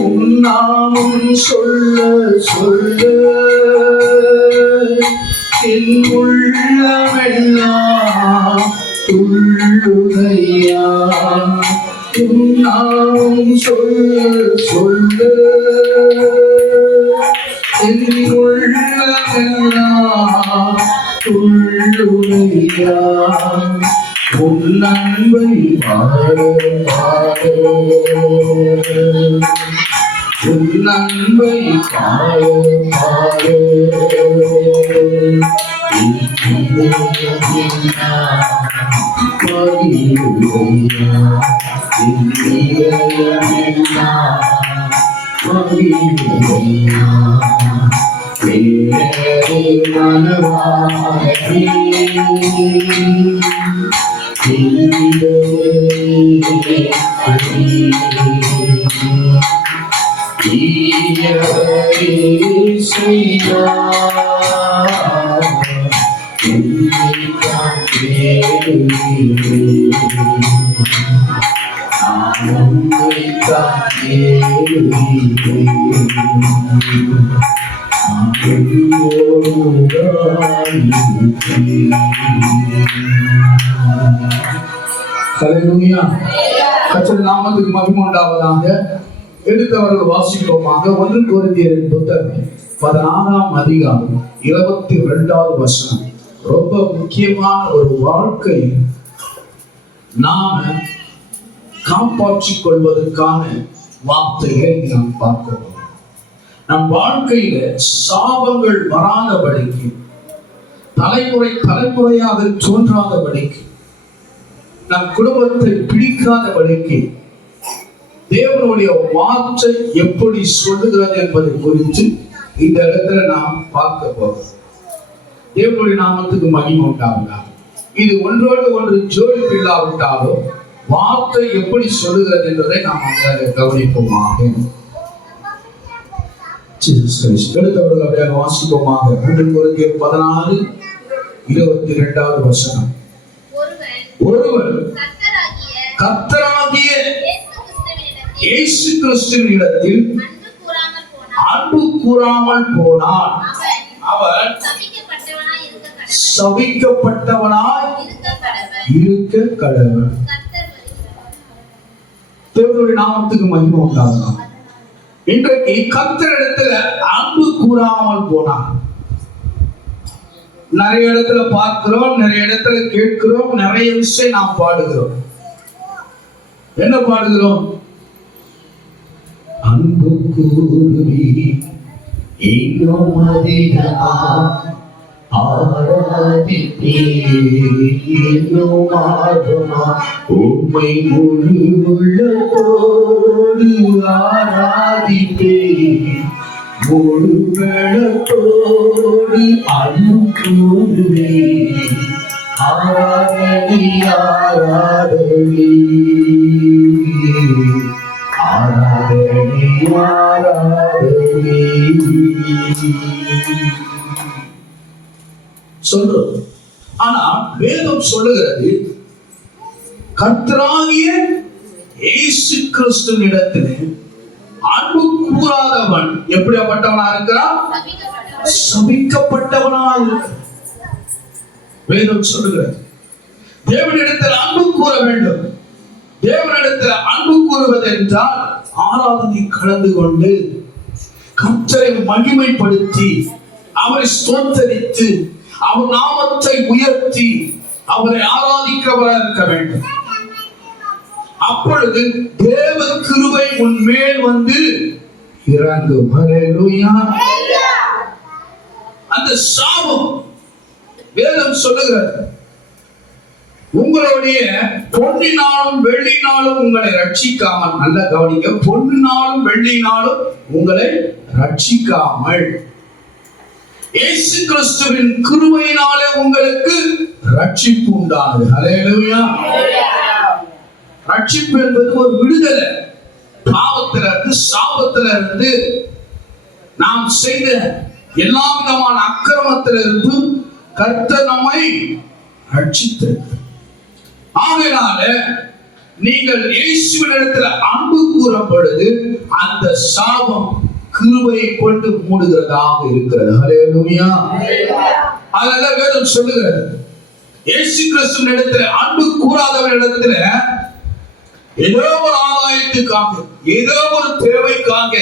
உன்னாமும் சொல்ல சொல்ல என் உள்ளமெல்லாம் துள்ளுதையா. உன்னாமும் சொல்ல சொல்ல என் உள்ளமெல்லாம் துள்ளுதையா. உன் அன்பை பாட பாட உன் அன்பை பாட பாட கர்த்தருடைய நாமத்துக்கு மகிமை உண்டாவதாக. எடுத்தவர்கள் வாசிப்போமாக. 1 கொரிந்தியரின் புத்தகம் 16ஆம் அதிகாரம் 22வது வசனம். ரொம்ப முக்கியமான ஒரு வாழ்க்கை நாம காப்பாற்றிக் கொள்வதற்கான வார்த்தைகளை நாம் பார்க்கிறோம். நம் வாழ்க்கையில சாபங்கள் வராதபடிக்கு, தலைமுறை தலைமுறையாக தோன்றாதபடிக்கு, நம் குடும்பத்தை பிடிக்காதபடிக்கு தேவனுடைய வார்த்தை எப்படி சொல்லுகிறது என்பதை குறித்து இந்த இடத்துல நாம் பார்க்க போகிறோம். தேவனுடைய நாமத்துக்கு மகிமை உண்டாவதாக. இது ஒன்றோடு ஒன்று ஜோடிப்பு இல்லாவிட்டாலும் வார்த்தை எப்படி சொல்லுகிறது என்பதை நாம் கவனிப்போமாக. எடுத்தவர்கள் அப்படியே வாசிப்போமாக. 1 கொரிந்தியர் 16:22வது வசனம். ஒருவர் கர்த்தராகிய இயேசு கிறிஸ்துவினிடத்தில் அன்பு கூறாமல் போனார் அவர் சபிக்கப்பட்டவனாய் இருக்க கடவர். தேவனுடைய நாமத்துக்கு மகிமை உண்டாகும். இன்றைக்கு கர்த்தரிடத்துல அன்பு கூறாமல் போனார். நிறைய இடத்துல பார்க்கிறோம், நிறைய இடத்துல கேட்கிறோம், நிறைய விஷயம் நாம் பாடுகிறோம். என்ன பாடுகிறோம்? அன்பு கூறுவி இன்னும் அதிகமாக ஆராதிப்பே இன்னும் ஆர்வமாக உம்மை முழு உள்ளத்தோடு ஆராதிப்பே முழு வெள்ளத்தோடு அன்பு கூறுவே ஆராதனை ஆராதனை ஆராதனை ஆராதனை சொல்றோம். ஆனா வேதம் சொல்லுகிறது கர்த்தராகிய இயேசு கிறிஸ்துவினிடத்திலே அன்பு கூறாதவன் எப்படிப்பட்டவனா இருக்கிறான்? சபிக்கப்பட்டவனா இருக்கிறான். வேதம் சொல்லுகிறது தேவனிடத்தில் அன்பு கூற வேண்டும். தேவனிடத்தில் அன்பு கூறுவது என்றால் ஆராதனை கலந்து கொண்டு கர்த்தரை மகிமைப்படுத்தி அவரை ஸ்தோத்தரித்து அவர் நாமத்தை உயர்த்தி அவரை ஆராதிக்கிறவராக இருக்க வேண்டும். அப்பொழுது தேவ கிருபை உன் மேல் வந்து இறங்கும். ஹல்லேலூயா. அந்த சாபம் வேதம் சொல்லுகிறது உங்களுடைய பொன்னினாலும் வெள்ளினாலும் உங்களை ரட்சிக்காமல், நல்ல கவனிக்க, பொன்னினாலும் வெள்ளினாலும் உங்களை ரட்சிக்காமல் இயேசு கிறிஸ்துவின் கிருபையினாலே உங்களுக்கு ரட்சிப்பு உண்டானது. ஹல்லேலூயா. ரட்சிப்பு என்பது ஒரு விடுதலை, பாவத்திலிருந்து சாபத்திலிருந்து நாம் செய்த எல்லா விதமான அக்கிரமத்திலிருந்து கர்த்தர் நம்மை ரட்சித்தார். ஆகையால நீங்கள் இயேசுவினிடத்தில் அன்பு கூறும் பொழுது அந்த சாபம் கிருபையை கொண்டு மூடுகிறதாக இருக்கிறது. ஹல்லேலூயா. அதனால வேதம் சொல்லுகிறது, இயேசு கிறிஸ்துவினிடத்தில் அன்பு கூறாதவனிடத்தில் ஏதோ ஒரு ஆதாயத்துக்காக, ஏதோ ஒரு தேவைக்காக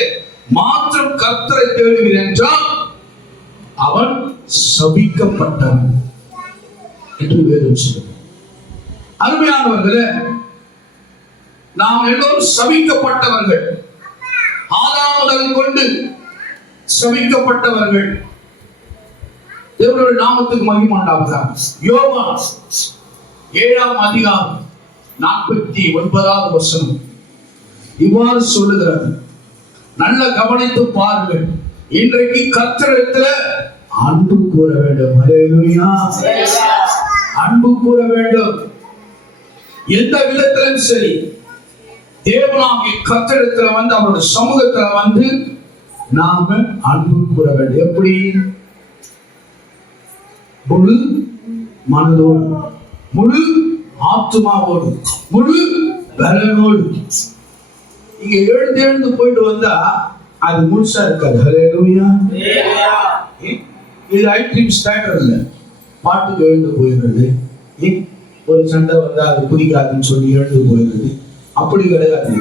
மாற்றம் கர்த்தரை தேடுவீர் என்றால் அவன் சபிக்கப்பட்டவன் என்று வேதம் சொல்லுகிறது. அருமையானவர்களே, நாம் எல்லோரும் சபிக்கப்பட்டவர்கள். ஆதாம் முதல் கொண்டு சபிக்கப்பட்டவர்கள். தேவனுடைய நாமத்துக்கு மகிமை உண்டாவதாக. யோவான் 7ஆம் அதிகாரம் 49வது வசனம் இவ்வாறு சொல்லுகிறது. நல்ல கவனித்து பாருங்கள். இன்றைக்கு கர்த்தரிடத்தில் அன்பு கூற வேண்டும். ஹல்லேலூயா. அன்பு கூற வேண்டும். எந்த விதத்திலும் சரி, தேவனாகிய கர்த்தரிடத்தில் வந்து அவருடைய சமூகத்தில் வந்து நாம அன்பு கூற வேண்டும். எப்படி? முழு மனதோடு, முழு ஆத்துமாவோடு, முழு பலனோடு. இங்க எழுந்து போயிட்டு வந்தா அது முழுசா இருக்காது. ஹல்லேலூயா. இது ஐட்ரீம் ஸ்டாண்டர்ட் இல்ல. பாட்டுக்கு எழுந்து போயிடுறது, ஒரு சண்டை வந்தா அது பிடிக்காதுன்னு சொல்லி எழுந்து போயிடுறது, அப்படி கிடையாது.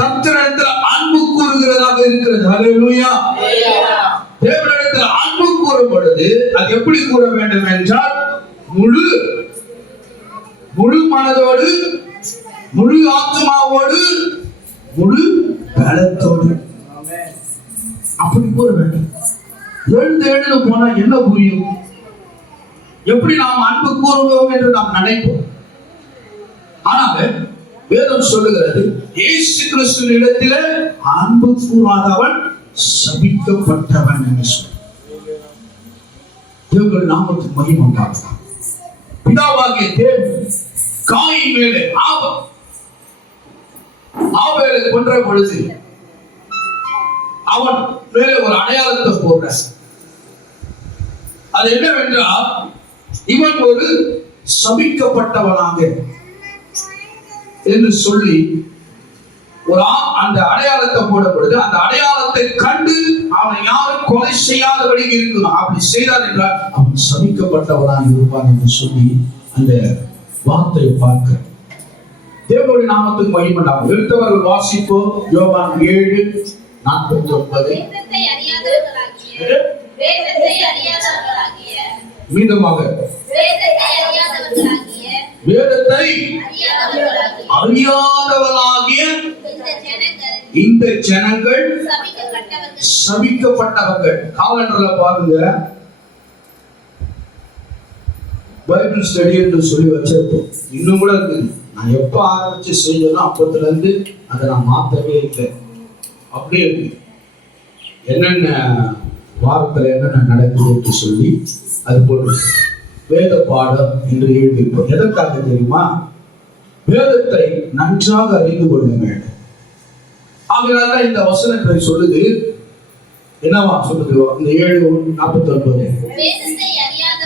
கர்த்தரிடத்தில் அன்பு கூறுகிறதாக இருக்கிறது. ஹல்லேலூயா. தேவனிடத்தில் அன்பு கூறும் பொழுது அது எப்படி கூற வேண்டும் என்றால் முழு முழு மனதோடு, முழு ஆத்மாவோடு, முழு பலத்தோடு அப்படி கூற வேண்டும். எழுந்து போனா என்ன புரியும்? எப்படி நாம் அன்பு கூறுவோம் என்று நாம் நினைப்போம். ஆனால் வேதம் சொல்லுகிறது, இயேசு கிறிஸ்துவின் இடத்திலே அன்பு கூறாதவன் சபிக்கப்பட்டவன் என்று சொல்ல. தேவனுடைய நாமத்துக்கு மகிமை உண்டாகட்டும். பிதாவாகிய தேவன் காயின் மேலே ஆபேலை கொன்ற பொழுது அவன் மேலே ஒரு அடையாளத்தை போடுற. அது என்னவென்றால், இவன் ஒரு சபிக்கப்பட்டவனாக என்று சொல்லி ஒரு அந்த அடையாளத்தை போடும் பொழுது அந்த அடையாளத்தை கண்டு அவனை யாரும் கொலை செய்யாதபடி இருக்கணும். அப்படி செய்தார் என்றால் அவன் சபிக்கப்பட்டவனாக இருப்பான் என்று சொல்லி அந்த வார்த்தையை பார்க்க. தேவனுடைய நாமத்துக்கு மகிமை உண்டாகட்டும். எடுத்தவர்கள் வாசிப்போம். யோவான் 7:49. மீண்டுமாக வேதத்தை அறியாதவர்களாகிய இந்த ஜனங்கள் சபிக்கப்பட்டவர்கள். காலண்டர்ல பாருங்க, பைபிள் ஸ்டடி என்று சொல்லி வச்சிருப்போம். இன்னும் கூட இருக்குது. நான் எப்ப ஆரம்பிச்சு செஞ்சோன்னா அப்பத்துல இருந்து அதை நான் மாற்றவே இல்லை. அப்படியே இருக்கு. என்னென்ன வாரத்துல என்னென்ன நடக்குது என்று சொல்லி அது போட்டு வேத பாடம் என்று எழுதியிருப்போம். எதற்காக தெரியுமா? வேதத்தை நன்றாக அறிந்து கொள்ளுங்கள். அதனால இந்த வசனத்தை சொல்லுது. என்னவா சொல்லுது? இந்த 7:49.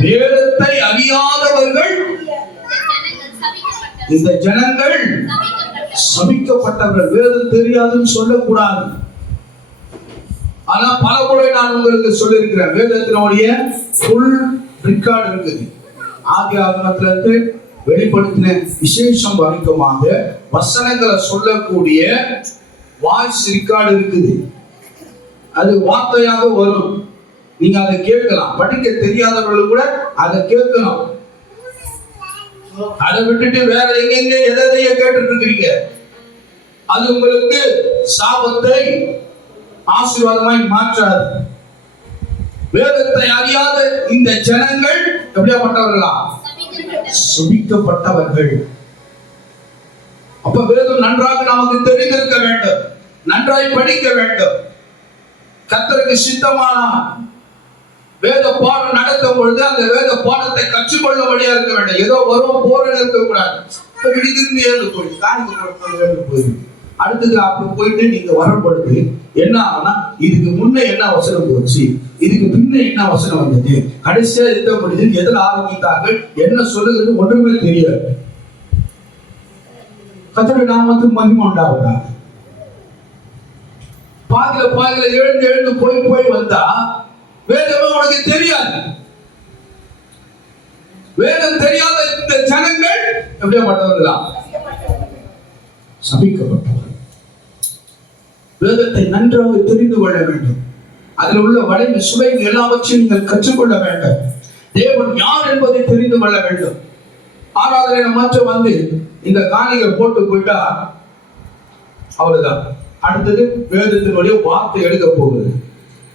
வேதத்தை அறியாதவர்கள் இந்த ஜனங்கள் சபிக்கப்பட்டவர்கள். வேதம் தெரியாதுன்னு சொல்லக்கூடாது. ஆனா பல முறை நான் உங்களுக்கு சொல்லியிருக்கிறேன். வேதத்தினுடைய ஃபுல் ரெக்கார்டு இருக்குது. ஆதி ஆகமத்திலிருந்து வெளிப்படுத்தின விசேஷம் வரைக்குமாக வசனங்களை சொல்லக்கூடிய வாய்ஸ் ரெக்கார்டு இருக்குது. அது வார்த்தையாக வரும். நீங்க அதை கேட்கலாம். படிக்க தெரியாதவர்கள் கூட அதை கேட்கலாம். அதை விட்டுட்டு வேற எங்கெங்க எதைய கேட்டுட்டு இருக்கிறீங்க. அது உங்களுக்கு சாபத்தை ஆசீர்வாதமாய் மாற்றாது. வேதத்தை அறியாத இந்த ஜனங்கள் எப்படியாப்பட்டவர்களா? சபிக்கப்பட்டவர்கள். அப்ப வேதம் நன்றாக நமக்கு தெரிந்திருக்க வேண்டும், நன்றாய் படிக்க வேண்டும். கர்த்தருக்கு சித்தமான வேத பாடம் நடத்தும் பொழுது அந்த வேத பாடத்தை கற்றுக்கொள்ளும்படியா இருக்க வேண்டும். ஏதோ வரும் போறன்னு இருக்கக்கூடாது. அடுத்தது அப்படி போயிட்டு நீங்க வரப்படுது என்ன ஆகும்னா, இதுக்கு முன்ன என்ன வசனம் போச்சு, இதுக்கு பின்ன என்ன வசனம் வந்தது, கடைசியா எந்த முடிஞ்சு, எதில் ஆரம்பித்தார்கள், என்ன சொல்லுகிறது ஒன்றுமே தெரியாது. கர்த்தருடைய நாமத்துக்கு மகிமை உண்டாவதாக. பாதியில எழுந்து போய் வந்தா வேதமே உனக்கு தெரியாது. வேதம் தெரியாத இந்த ஜனங்கள் எப்படியாப்பட்டவர்களா? சபிக்கப்பட்டவர்கள். வேதத்தை நன்றாக தெரிந்து கொள்ள வேண்டும். அதில் உள்ள வளைவு சுவைகள் எல்லாவற்றையும் நீங்கள் கற்றுக்கொள்ள வேண்டும். தேவன் யார் என்பதை தெரிந்து கொள்ள வேண்டும். ஆராதனை மாற்றம் வந்து இந்த காணிகை போட்டு போயிட்டா அவ்வளவுதான். அடுத்தது வேதத்தினுடைய வார்த்தை எடுக்க போகுது.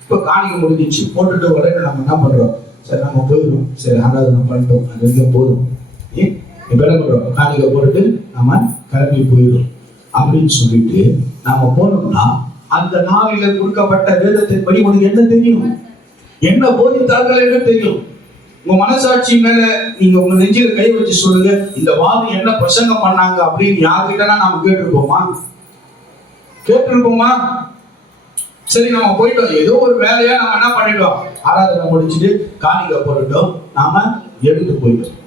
இப்ப காணிகை முடிஞ்சிச்சு, போட்டுட்டு உடனே நம்ம என்ன பண்றோம், சரி நம்ம போயிடும், சரி ஆராதனை பண்ணிட்டோம், அது வரைக்கும் போதும், இப்ப என்ன பண்றோம், காணிகை போட்டுட்டு நம்ம கிளம்பி போயிடும் அப்படின்னு சொல்லிட்டு நாம போனோம்னா அந்த நாளில கொடுக்கப்பட்ட வேதத்தின் படி உனக்கு என்ன தெரியும், என்ன போதித்தார்கள் என்று தெரியும். உங்க மனசாட்சி மேல நீங்க உங்க நெஞ்சில கை வச்சு சொல்லுங்க, இந்த வாதம் என்ன பிரசங்கம் பண்ணாங்க அப்படின்னு யாருக்கிட்டனா நாம கேட்டிருப்போமா? சரி நம்ம போயிட்டோம், ஏதோ ஒரு வேலையா நம்ம என்ன பண்ணிட்டோம், ஆராதனை முடிச்சுட்டு காணிக்கை போட்டுட்டோம், நாம எடுத்து போயிட்டோம்.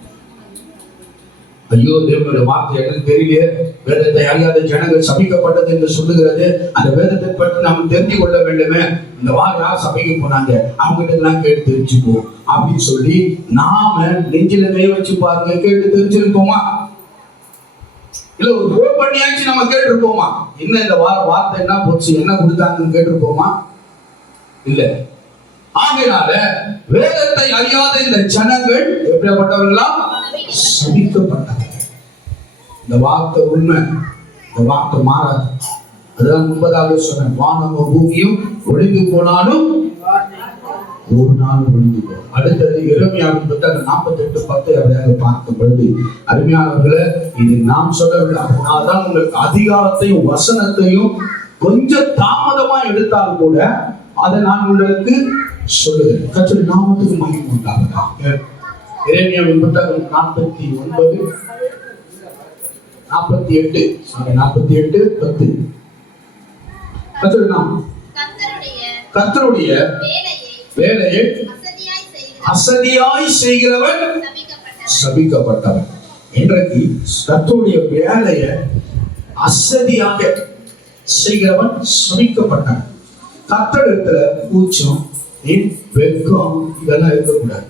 ஐயோ தேவனுடைய வார்த்தை என்னன்னு தெரியலையே, வேதத்தை அறியாத ஜனங்கள் சபிக்கப்பட்டது என்று சொல்லுகிறது, அந்த வேதத்தை பற்றி நாம் தெரிந்து கொள்ள வேண்டுமே, இந்த வாரம் யார் சபைக்கு போனாங்க அவங்க கிட்ட எல்லாம் கேட்டு தெரிஞ்சுப்போம் அப்படின்னு சொல்லி நாம நெஞ்சில கை வச்சு பாருங்க, கேட்டு தெரிஞ்சிருப்போமா? இல்ல ஒரு ஃபோன் பண்ணியாச்சு நம்ம கேட்டிருப்போமா? என்ன இந்த வார்த்தை என்ன போச்சு, என்ன கொடுத்தாங்கன்னு கேட்டிருப்போமா? இல்ல. ஆகையினால வேதத்தை அறியாத இந்த ஜனங்கள் எப்படிப்பட்டவர்களா? சபிக்கப்பட்டவர்கள். இந்த வார்த்தை உண்மை, இந்த வார்த்தை மாறாது. அதுதான் 30வது சொன்னேன், வானமும் பூமியும் ஒழிந்து போனாலும் ஒரு நாள் ஒழிந்து போகும். அடுத்தது எரேமியாவின் புத்தகம் 48:10 அப்படியாக பார்க்கும் பொழுது, அருமையானவர்களே இது நாம் சொல்லவில்லை, அதனால்தான் உங்களுக்கு அதிகாரத்தையும் வசனத்தையும் கொஞ்சம் தாமதமா எடுத்தால் கூட அதை நான் உங்களுக்கு சொல்லுகிறேன். கர்த்தருடைய நாமத்துக்கு மகிமை உண்டாவதாக. எரேமியாவின் புத்தகம் 48:10 கர்த்தருடைய வேலையை அசதியாய் செய்கிறவன் சபிக்கப்பட்டவன். இன்றைக்கு கர்த்தருடைய வேலையை அசதியாக செய்கிறவன் சபிக்கப்பட்டவன். கர்த்தரிடத்துல கூச்சம், வெட்கம் இதெல்லாம் இருக்கக்கூடாது.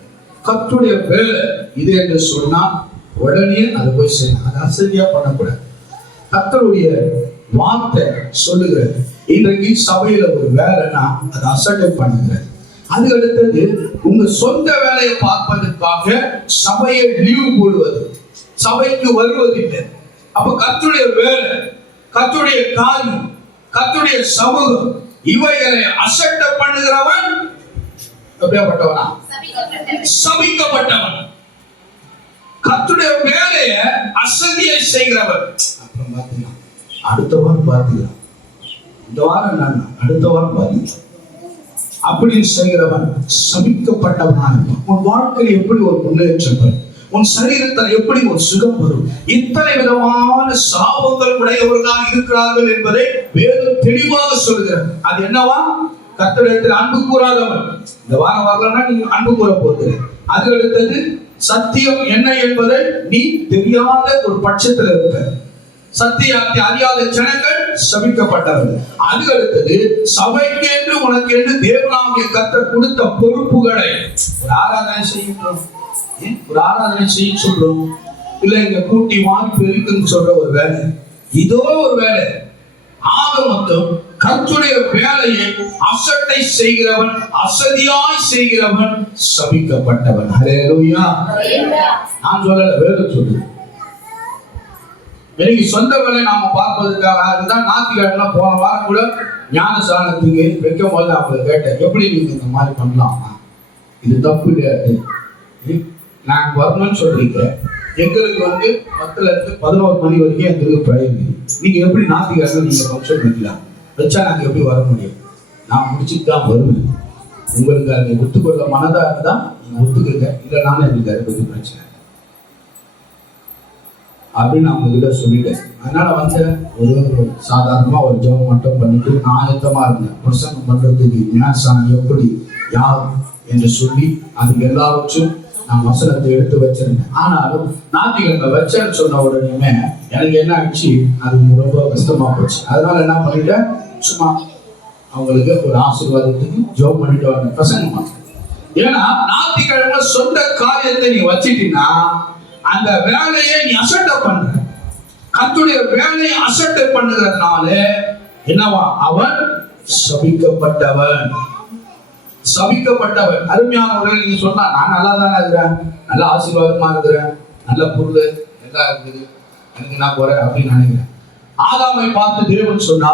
கர்த்தருடைய வேலை இது என்று சொன்னா உடனே அதை போய் செய்யணும், அதை அசதியா பண்ணக்கூடாது. கர்த்தருடைய வார்த்தை சொல்லுகிறது. இன்றைக்கு சபையில ஒரு வேலைன்னா அதை அசட்டை பண்ணுகிறது. அது அடுத்தது உங்க சொந்த வேலையை பார்ப்பதற்காக சபையை லீவு போடுவது, சபைக்கு வருவதில்லை. அப்ப கர்த்தருடைய வேலை, கர்த்தருடைய காரியம், கர்த்தருடைய சமூகம் இவைகளை அசட்டை பண்ணுகிறவன் எப்படியாப்பட்டவனா? சபிக்கப்பட்டவன். கர்த்தருடைய வேலையை அசதியை செய்கிறவன். அப்புறம் பாத்தீங்கன்னா அடுத்த வாரம் பாத்தீங்கன்னா, இந்த வாரம் நான் அடுத்த வாரம் பாத்தீங்கன்னா அப்படின்னு செய்கிறவன் சபிக்கப்பட்டவனாக. உன் வாழ்க்கையில் எப்படி ஒரு முன்னேற்றம் வரும், உன் சரீரத்தில் எப்படி ஒரு சுகம் வரும், இத்தனை விதமான சாபங்கள் உடையவர்களாக இருக்கிறார்கள் என்பதை வேதம் தெளிவாக சொல்கிறது. அது என்னவா? கர்த்தரிடத்தில் அன்பு கூறாதவன். இந்த வாரம் வரலன்னா நீங்க அன்பு கூற போகுது. அது அடுத்தது சத்தியம் என்ன என்பதை நீ தெரியாத ஒரு பட்சத்தில் இருக்க. சத்தியத்தை அறியாத ஜனங்கள் சபிக்கப்பட்டவர்கள். அது அடுத்தது சபைக்கு என்று உனக்கு என்று தேவனாகிய கர்த்தர் கொடுத்த பொறுப்புகளை ஒரு ஆராதனை செய்யணும், ஒரு ஆராதனை செய்ய சொல்றோம், இல்ல இங்க கூட்டி வாய்ப்பு இருக்குன்னு சொல்ற ஒரு வேலை, இதோ ஒரு வேலை. ஆக மொத்தம் கர்த்தருடைய வேலையை அசட்டை செய்கிறவன், அசதியாய் செய்கிறவன் சபிக்கப்பட்டவன். ஹல்லேலூயா. நான் சொல்லல, வேதம் சொல்லுது. எனக்கு சொந்த வேலை நாம பார்ப்பதற்காக அதுதான் ஞாயிற்றுக்கிழமை போன வாரம் கூட ஞானஸ்நானத்துக்கு வைக்கும் போது அவங்களை கேட்டேன், எப்படி நீங்க இந்த மாதிரி பண்ணலாமா, இது தப்பு இல்லையா, நாங்க வரணும்னு சொல்றீங்க, எங்களுக்கு 10ல இருந்து 11 மணி வரைக்கும் எங்களுக்கு ப்ரேயர். நீங்க எப்படி ஞாயிற்றுக்கிழமை நீங்க ஃபங்க்ஷன் வைக்கலாம் வச்சா நாங்க எப்படி வர முடியும்? நான் முடிச்சுட்டு தான் வருவேன். உங்களுக்கு அதை ஒத்துக்கொள்ள மனதா இருந்தா நீங்க ஒத்துக்குங்க, இல்லைனாலும் எங்களுக்கு அதை பற்றி பிரச்சனை அப்படின்னு நான் உங்ககிட்ட சொல்லிட்டேன். அதனால ஒரு சாதாரணமா ஒரு ஜெபம் மட்டும் பண்ணிட்டு நான் ஆயத்தமா இருந்தேன். பிரசங்கம் பண்றதுக்கு ஞானஸ்தானம் எப்படி யார் என்று சொல்லி அதுக்கு எல்லாவற்றும் நான் வசனத்தை எடுத்து வச்சிருந்தேன். ஆனாலும் ஞாயிற்றுக்கிழமை வச்சேன்னு சொன்ன உடனே எனக்கு என்ன ஆச்சு, அது ரொம்ப கஷ்டமா போச்சு. அதனால என்ன பண்ணிட்டேன், சும்மா அவங்களுக்கு ஒரு ஆசீர்வாதத்துக்கு ஜெபம் பண்ணிட்டு வந்தேன், பிரசங்கம் பண்ணேன். ஏன்னா ஞாயிற்றுக்கிழமை சொந்த காரியத்தை நீ வச்சிட்டீங்கன்னா அந்த வேலையை நீ அசட்டை பண்ற. கர்த்தருடைய வேலையை அசட்டை பண்ணுகிறதுனால என்னவா, அவன் சபிக்கப்பட்டவன். சபிக்கப்பட்டவன். அருமையானவர்கள், நீங்க சொன்னா நான் நல்லா தானே இருக்கிறேன், நல்ல ஆசீர்வாதமா இருக்கிறேன், நல்ல பொருள் எல்லாம் இருக்குது, எனக்கு நான் போறேன் அப்படின்னு நினைக்கிறேன். ஆதாமை பார்த்து தேவன் சொன்னா,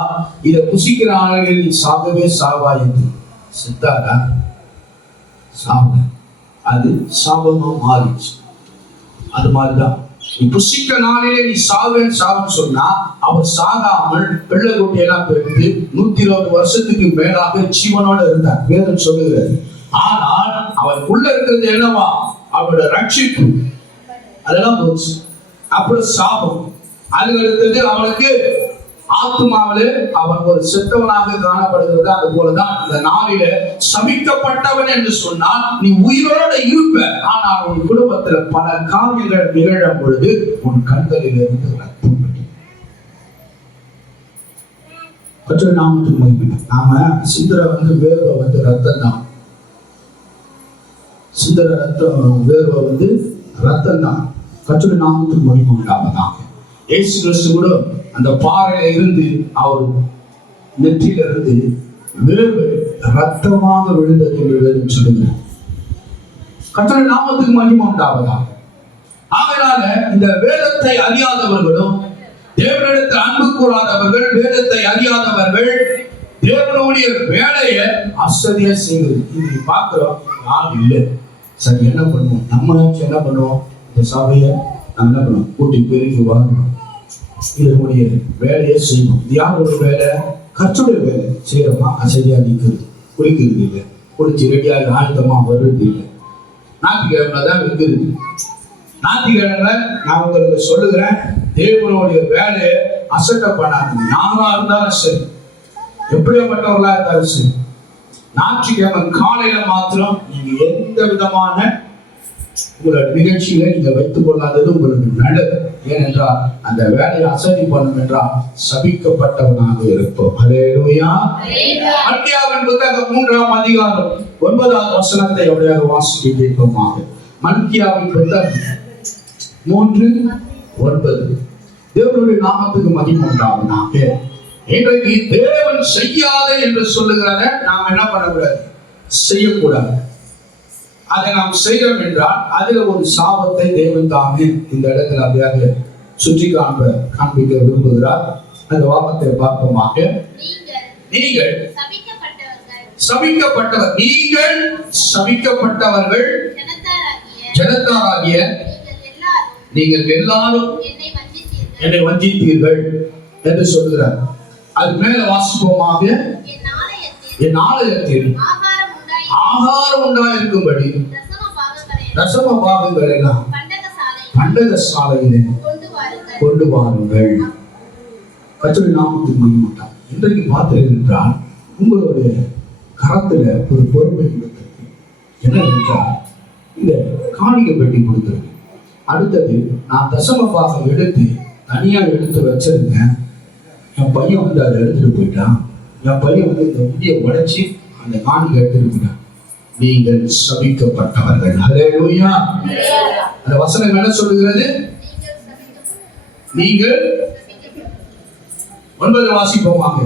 இதை புசிக்கிற ஆளுகள் நீ சாகவே சாவாய் என்று. செத்தாரா? சாவ. அது சாபமா மாறிச்சு. அது மாதிரிதான் நீ புசிக்க நாளிலே நீ சாவேன் சாவன்னு சொன்னா, அவர் சாகாமல் பிள்ளை குட்டியெல்லாம் பெற்று 120 வருஷத்துக்கு மேலாக ஜீவனோட இருந்தார், வேதம் சொல்லுகிறது. ஆனால் அவனுக்குள்ள இருக்கிறது என்னவா, அவரோட ரட்சிப்பு அதெல்லாம் போச்சு. அப்புறம் சாபம். அதுக்கு அடுத்தது அவனுக்கு ஆத்மாவிலே அவன் ஒரு செத்தவனாக காணப்படுகிறது. அது போலதான் இந்த நாளில சபிக்கப்பட்டவன் என்று சொன்னால் நீ உயிரோட இருப்ப, ஆனால் உன் குடும்பத்துல பல காரியங்கள் நிகழும் பொழுது உன் கண்களில் இருந்து ரத்தம் கற்று நாமத்துக்கு மகிமை. நாம சிந்தர வேர்வை ரத்தம் தான். சிந்தர ரத்தம் வேர்வை ரத்தம் தான். கற்று நாமத்துக்கு மகிமை உண்டாவதாக. இயேசு கிறிஸ்து கூட அந்த பாறையில இருந்து அவர் நெற்றியில இருந்து வேர்வை ரத்தமாக விழுந்தது என்று வேதம் சொல்லுகிறார். கர்த்தருடைய நாமத்துக்கு மகிமை உண்டாவதாக. ஆகையால இந்த வேதத்தை அறியாதவர்களும் தேவனிடத்தில் அன்பு கூறாதவர்கள், வேதத்தை அறியாதவர்கள் தேவனுடைய வேலையை அசதியா செய்வது. இது பார்க்கிறோம், யாரும் இல்லை. சரி, என்ன பண்ணுவோம்? நம்ம என்ன பண்ணுவோம்? இந்த சபையை நம்ம என்ன பண்ணுவோம்? கூட்டி பெருக்கி வாங்கணும், இதனுடைய வேலையை செய்யணும். இது யாருடைய வேலை? கர்த்தருடைய வேலை. செய்யறோமா? அசதியா நிற்கிறது, குளிக்கிறது இல்லை, குளிச்சு ரெடியாக ஆயத்தமா வருது இல்லை. ஞாயிற்றுக்கிழமை தான் இருக்குது. ஞாயிற்றுக்கிழமை நான் உங்களுக்கு சொல்லுகிறேன், தேவனுடைய வேலையை அசட்டை பண்ணாதீங்க. யாரா இருந்தாலும் சரி, எப்படியாப்பட்டவர்களா இருந்தாலும் சரி, ஞாயிற்றுக்கிழமை காலையில மாத்திரம் நீங்க எந்த விதமான உங்களோட நிகழ்ச்சியில நீங்க வைத்துக் கொள்ளாதது உங்களுக்கு நல்லது. ஏனென்றால் அந்த வேலையை அசதி பண்ணும் என்றால் சபிக்கப்பட்டவனாக இருப்போம். ஹல்லேலூயா. மல்கியாவின் புத்தகம் 3ஆம் அதிகாரம் 9வது வசனத்தை அப்படியாக வாசிக்க கேட்போமாக. மல்கியாவின் புத்தகம் 3:9. தேவனுடைய நாமத்துக்கு மகிமை உண்டாவதாக. இன்றைக்கு தேவன் செய்யாத என்று சொல்லுகிறத நாம் என்ன பண்ணக்கூடாது? செய்யக்கூடாது. அதை நாம் செய்கிறோம் என்றால் அதில் ஒரு சாபத்தை தேவன் தாமே இந்த இடத்துல அப்படியாக சுற்றி காண்பிக்க விரும்புகிறார். அந்த வார்த்தையை பார்ப்போமாக. நீங்கள் சபிக்கப்பட்டவர், நீங்கள் சபிக்கப்பட்டவர்கள், ஜனத்தாராகிய நீங்கள் எல்லாரும் என்னை வஞ்சித்தீர்கள் என்று சொல்கிறார். அது மேல வாசிப்போமாக. என் ஆலயத்தில் ஆகாரம் உண்டாயிருக்கும்படி தசம பாகங்களை பண்டக சாலையிலே கொண்டு வாருங்கள். கர்த்தருடைய நாமத்துக்கு மகிமை உண்டாவதாக. இன்றைக்கு பார்த்தீர்கள் என்றால் உங்களுடைய கரத்துல ஒரு பொறுப்பை கொடுத்திருக்கு. என்னவென்றால் இந்த காணிக்கை பெட்டி கொடுத்திருக்கு. அடுத்தது நான் தசம பாகம் எடுத்து தனியா எடுத்து வச்சிருந்தேன். என் பையன் அதை எடுத்துட்டு போயிட்டான். என் பையன் இந்த முடியை உடைச்சி அந்த காணிக்கை எடுத்துட்டு போயிட்டான். நீங்கள் சபிக்கப்பட்டவர்கள். ஹல்லேலூயா. அந்த வசனம் என்ன சொல்லுகிறது? நீங்கள் 9 வாசிப்போமாக.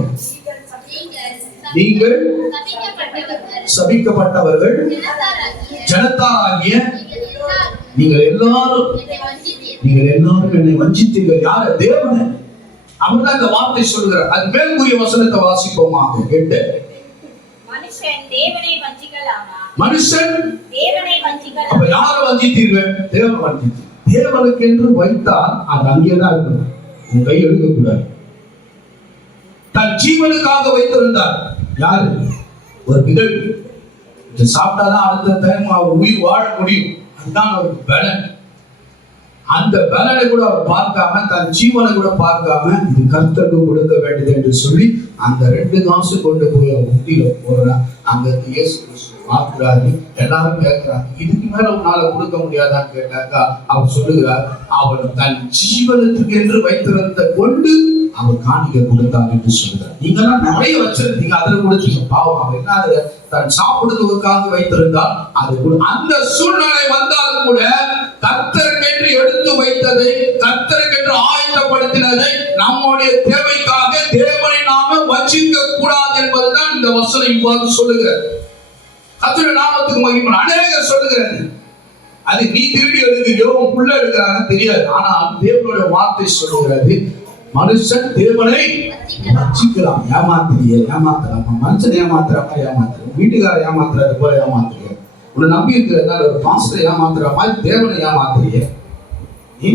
நீங்கள் சபிக்கப்பட்டவர்கள், ஜனத்தாராகிய நீங்கள் எல்லாரும் என்னை வஞ்சித்தீர்கள். யார? தேவனை. அவர்தான் இந்த வார்த்தை சொல்லுகிறார். அது மேற்கூறிய வசனத்தை வாசிப்போமாக. 8. மனுஷன் தேவனை வஞ்சிக்கலாம். அப்ப யாரை வஞ்சித்தீர்கள்? தேவனை வஞ்சித்தீர்கள். தேவனுக்கு என்று வைத்தால் அது அங்கேதான் இருக்கணும். உன் கை எடுக்கக்கூடாது. தன் ஜீவனுக்காக வைத்திருந்தார். யாரு? ஒரு விதவை. இதை சாப்பிட்டாதான் அடுத்த டைம் அவர் உயிர் வாழ முடியும். அதுதான் அவருக்கு பலன். அந்த பலனை கூட அவர் பார்க்காம, தன் ஜீவனை கூட பார்க்காம, இது கர்த்தருக்கு கொடுக்க வேண்டியது என்று சொல்லி அந்த 2 காசு கொண்டு போய் அவர் உண்டியில போடுறார். அங்க இயேசு கிறிஸ்து பார்க்கிறாரு. எல்லாரும் கேட்கிறாங்க, இதுக்கு மேல உன்னால கொடுக்க முடியாதான்னு கேட்டாக்கா அவர் சொல்லுகிறார், அவர் தன் ஜீவனத்துக்கு என்று வைத்திருந்த கொண்டு அவர் காணிக்க கொடுத்தார் என்று சொல்கிறார். நீங்க எல்லாம் நிறைய வச்சிருந்தீங்க, அதுல கொடுத்தீங்க. பாவம், அவர் என்ன அதுல தன் சாப்பிடுவதற்காக வைத்திருந்தால் அது அந்த சூழ்நிலை வந்தாலும் கூட கர்த்தருக்கென்று எடுத்து வைத்ததை, கர்த்தருக்கென்று ஆயத்தப்படுத்தினதை நம்முடைய தேவைக்காக தேவனை நாம வச்சிக்க கூடாது என்பதுதான் இந்த வசனம் இவ்வாறு சொல்லுகிறது. கர்த்தருடைய நாமத்துக்கு மகிமை. அநேகர் சொல்லுகிறது, அது நீ திருடி எடுக்கிறியோ உன் புள்ள எடுக்கிறாங்க தெரியாது. ஆனால் தேவனுடைய வார்த்தை சொல்லுகிறது, மனுஷன் தேவனை வச்சிக்கலாம். ஏமாத்தலாம். மனுஷன் ஏமாத்துற மாதிரி ஏமாத்துற, வீட்டுக்கார ஏமாத்துறது போல ஏமாத்துறிய, உன்னை நம்பி இருக்கிறதுனால ஒரு பாஸ்டரை ஏமாத்துற மாதிரி தேவனை ஏமாத்துறிய. நீ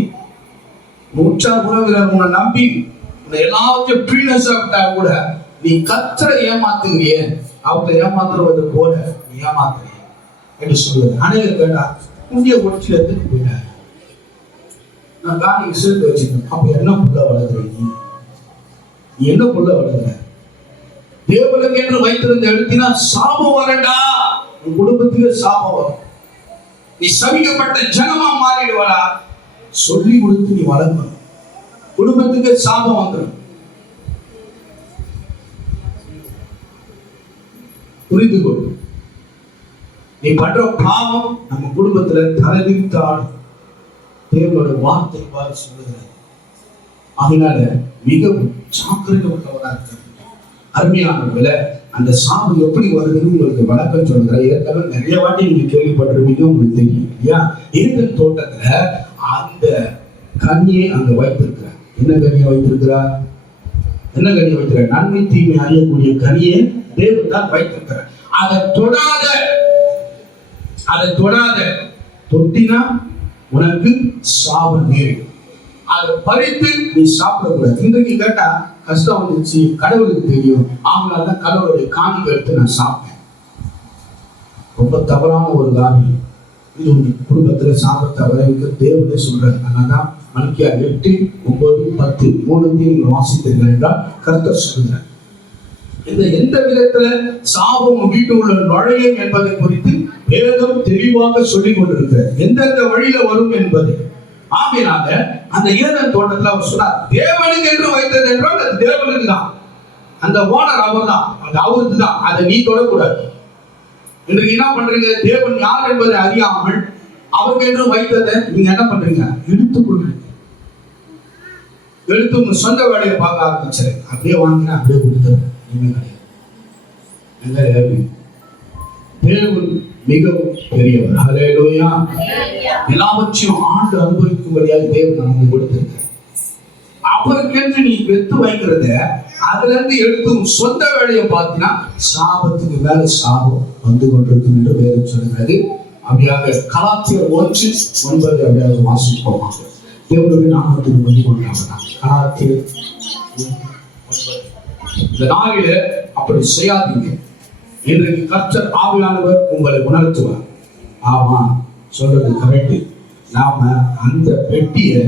உற்சாக உறவினர் உன்னை நம்பி உன்னை எல்லாத்தையும் பீனஸ் விட்டா கூட நீ கர்த்தரை ஏமாத்துகிறிய, அவங்களை ஏமாத்துறது போல நீ ஏமாத்துறிய என்று சொல்லுவது. அநேகர் கேட்டா புதிய ஒற்றில எடுத்துட்டு போயிட்டாங்க. நான் காணிக்கு சேர்த்து வச்சுக்கணும். அப்ப என்ன புள்ள வளர்க்குறீங்க? நீ என்ன புள்ள வளர்க்குற? தேவனுக்கு என்று வைத்திருந்த எடுத்தினா சாபம் வரண்டா. உன் குடும்பத்துக்கு சாபம் வரும். நீ சபிக்கப்பட்ட ஜனமா மாறிடுவா. சொல்லி கொடுத்து நீ வளர்க்கணும். குடும்பத்துக்கு சாபம் வந்துடும். புரிந்து கொள். நீ பண்ற பாவம் நம்ம குடும்பத்துல தலைவித்தாடும். தேவனுடைய வார்த்தை பாரு சொல்லுகிறது. அதனால மிகவும் ஜாக்கிரதை உள்ளவராக இருக்கிறது. அருமையானவர்களே, அந்த சாபம் எப்படி வருதுன்னு உங்களுக்கு வழக்கம் சொல்றேன். ஏற்கனவே நிறைய வாட்டி நீங்க கேள்விப்பட்டிருப்பீங்க, உங்களுக்கு தெரியும் இல்லையா? ஏதேன் தோட்டத்துல அந்த கனியை அங்க வைத்திருக்கிறார். என்ன கனியை வைத்திருக்கிறார்? என்ன கனியை வைத்திருக்கிறார்? நன்மை தீமை அறியக்கூடிய கனியை தேவன் தான் வைத்திருக்கிறார். அதை தொடாத. தொட்டினா உனக்கு சாபம் நேரிடும். அதை பறித்து நீ சாப்பிடக்கூடாது. இன்றைக்கு கேட்டா கஷ்டம் வந்துச்சு, கடவுளுக்கு தெரியும், அவங்களால கடவுளுடைய காணிக்கை எடுத்து நான் சாப்பிட்டேன். ரொம்ப தவறான ஒரு காரியம் இது. உங்க குடும்பத்துல சாபத்தை வரவுக்கு தேவனே சொல்றாரு. அதனால்தான் மணிக்கா 8, 9, 10 3 நீங்க வாசித்தீர்கள் என்றால் கர்த்தர் சொல்கிறார், இந்த எந்த விதத்துல சாபம் வீட்டுக்குள்ள நுழையும் என்பதை குறித்து வேதம் தெளிவாக சொல்லிக் கொண்டிருக்கிறது. எந்தெந்த வழியில வரும் என்பது. ஆகையினால அந்த ஏதேன் தோட்டத்துல அவர் சொன்னார், தேவனுக்கு என்று வைத்தது என்றால் அது தேவனுக்கு தான். அந்த ஓனர் அவர் தான், அது அவருக்கு தான். அதை நீ தொடக்கூடாது. இன்றைக்கு என்ன பண்றீங்க? தேவன் யார் என்பதை அறியாமல் அவருக்கு என்று வைத்ததை நீங்க என்ன பண்றீங்க? எடுத்துக்கொள்றீங்க. எடுத்து உங்க சொந்த வேலையை பார்க்க ஆரம்பிச்சேன். அப்படியே வாங்கினா அப்படியே கொடுத்துருங்க. தேவன் மிகவும் பெரியவர். ஹல்லேலூயா. எல்லாவற்றையும் ஆண்டு அனுபவிக்கும்படியாக தேவன் நமக்கு கொடுத்திருக்கிறார். அவருக்கென்று நீ வெத்து வைக்கிறத அதுல இருந்து எடுத்து சொந்த வேலையை பார்த்தீங்கன்னா சாபத்துக்கு மேல சாபம் வந்து கொண்டிருக்கும் என்று வேதம் சொல்கிறது. அப்படியாக கலாத்தியர் 1:9 அப்படியாக வாசிப்போம். தேவனுடைய நாமத்துக்கு மகிமை உண்டாவதாக. கலாத்தியர் 1:9. இந்த நாளில அப்படி செய்யாதீங்க. இன்றைக்கு கர்த்தர் ஆவியானவர் உங்களை உணர்த்துவார். ஆமா, சொல்றது கரெக்ட். நாம அந்த பெட்டியை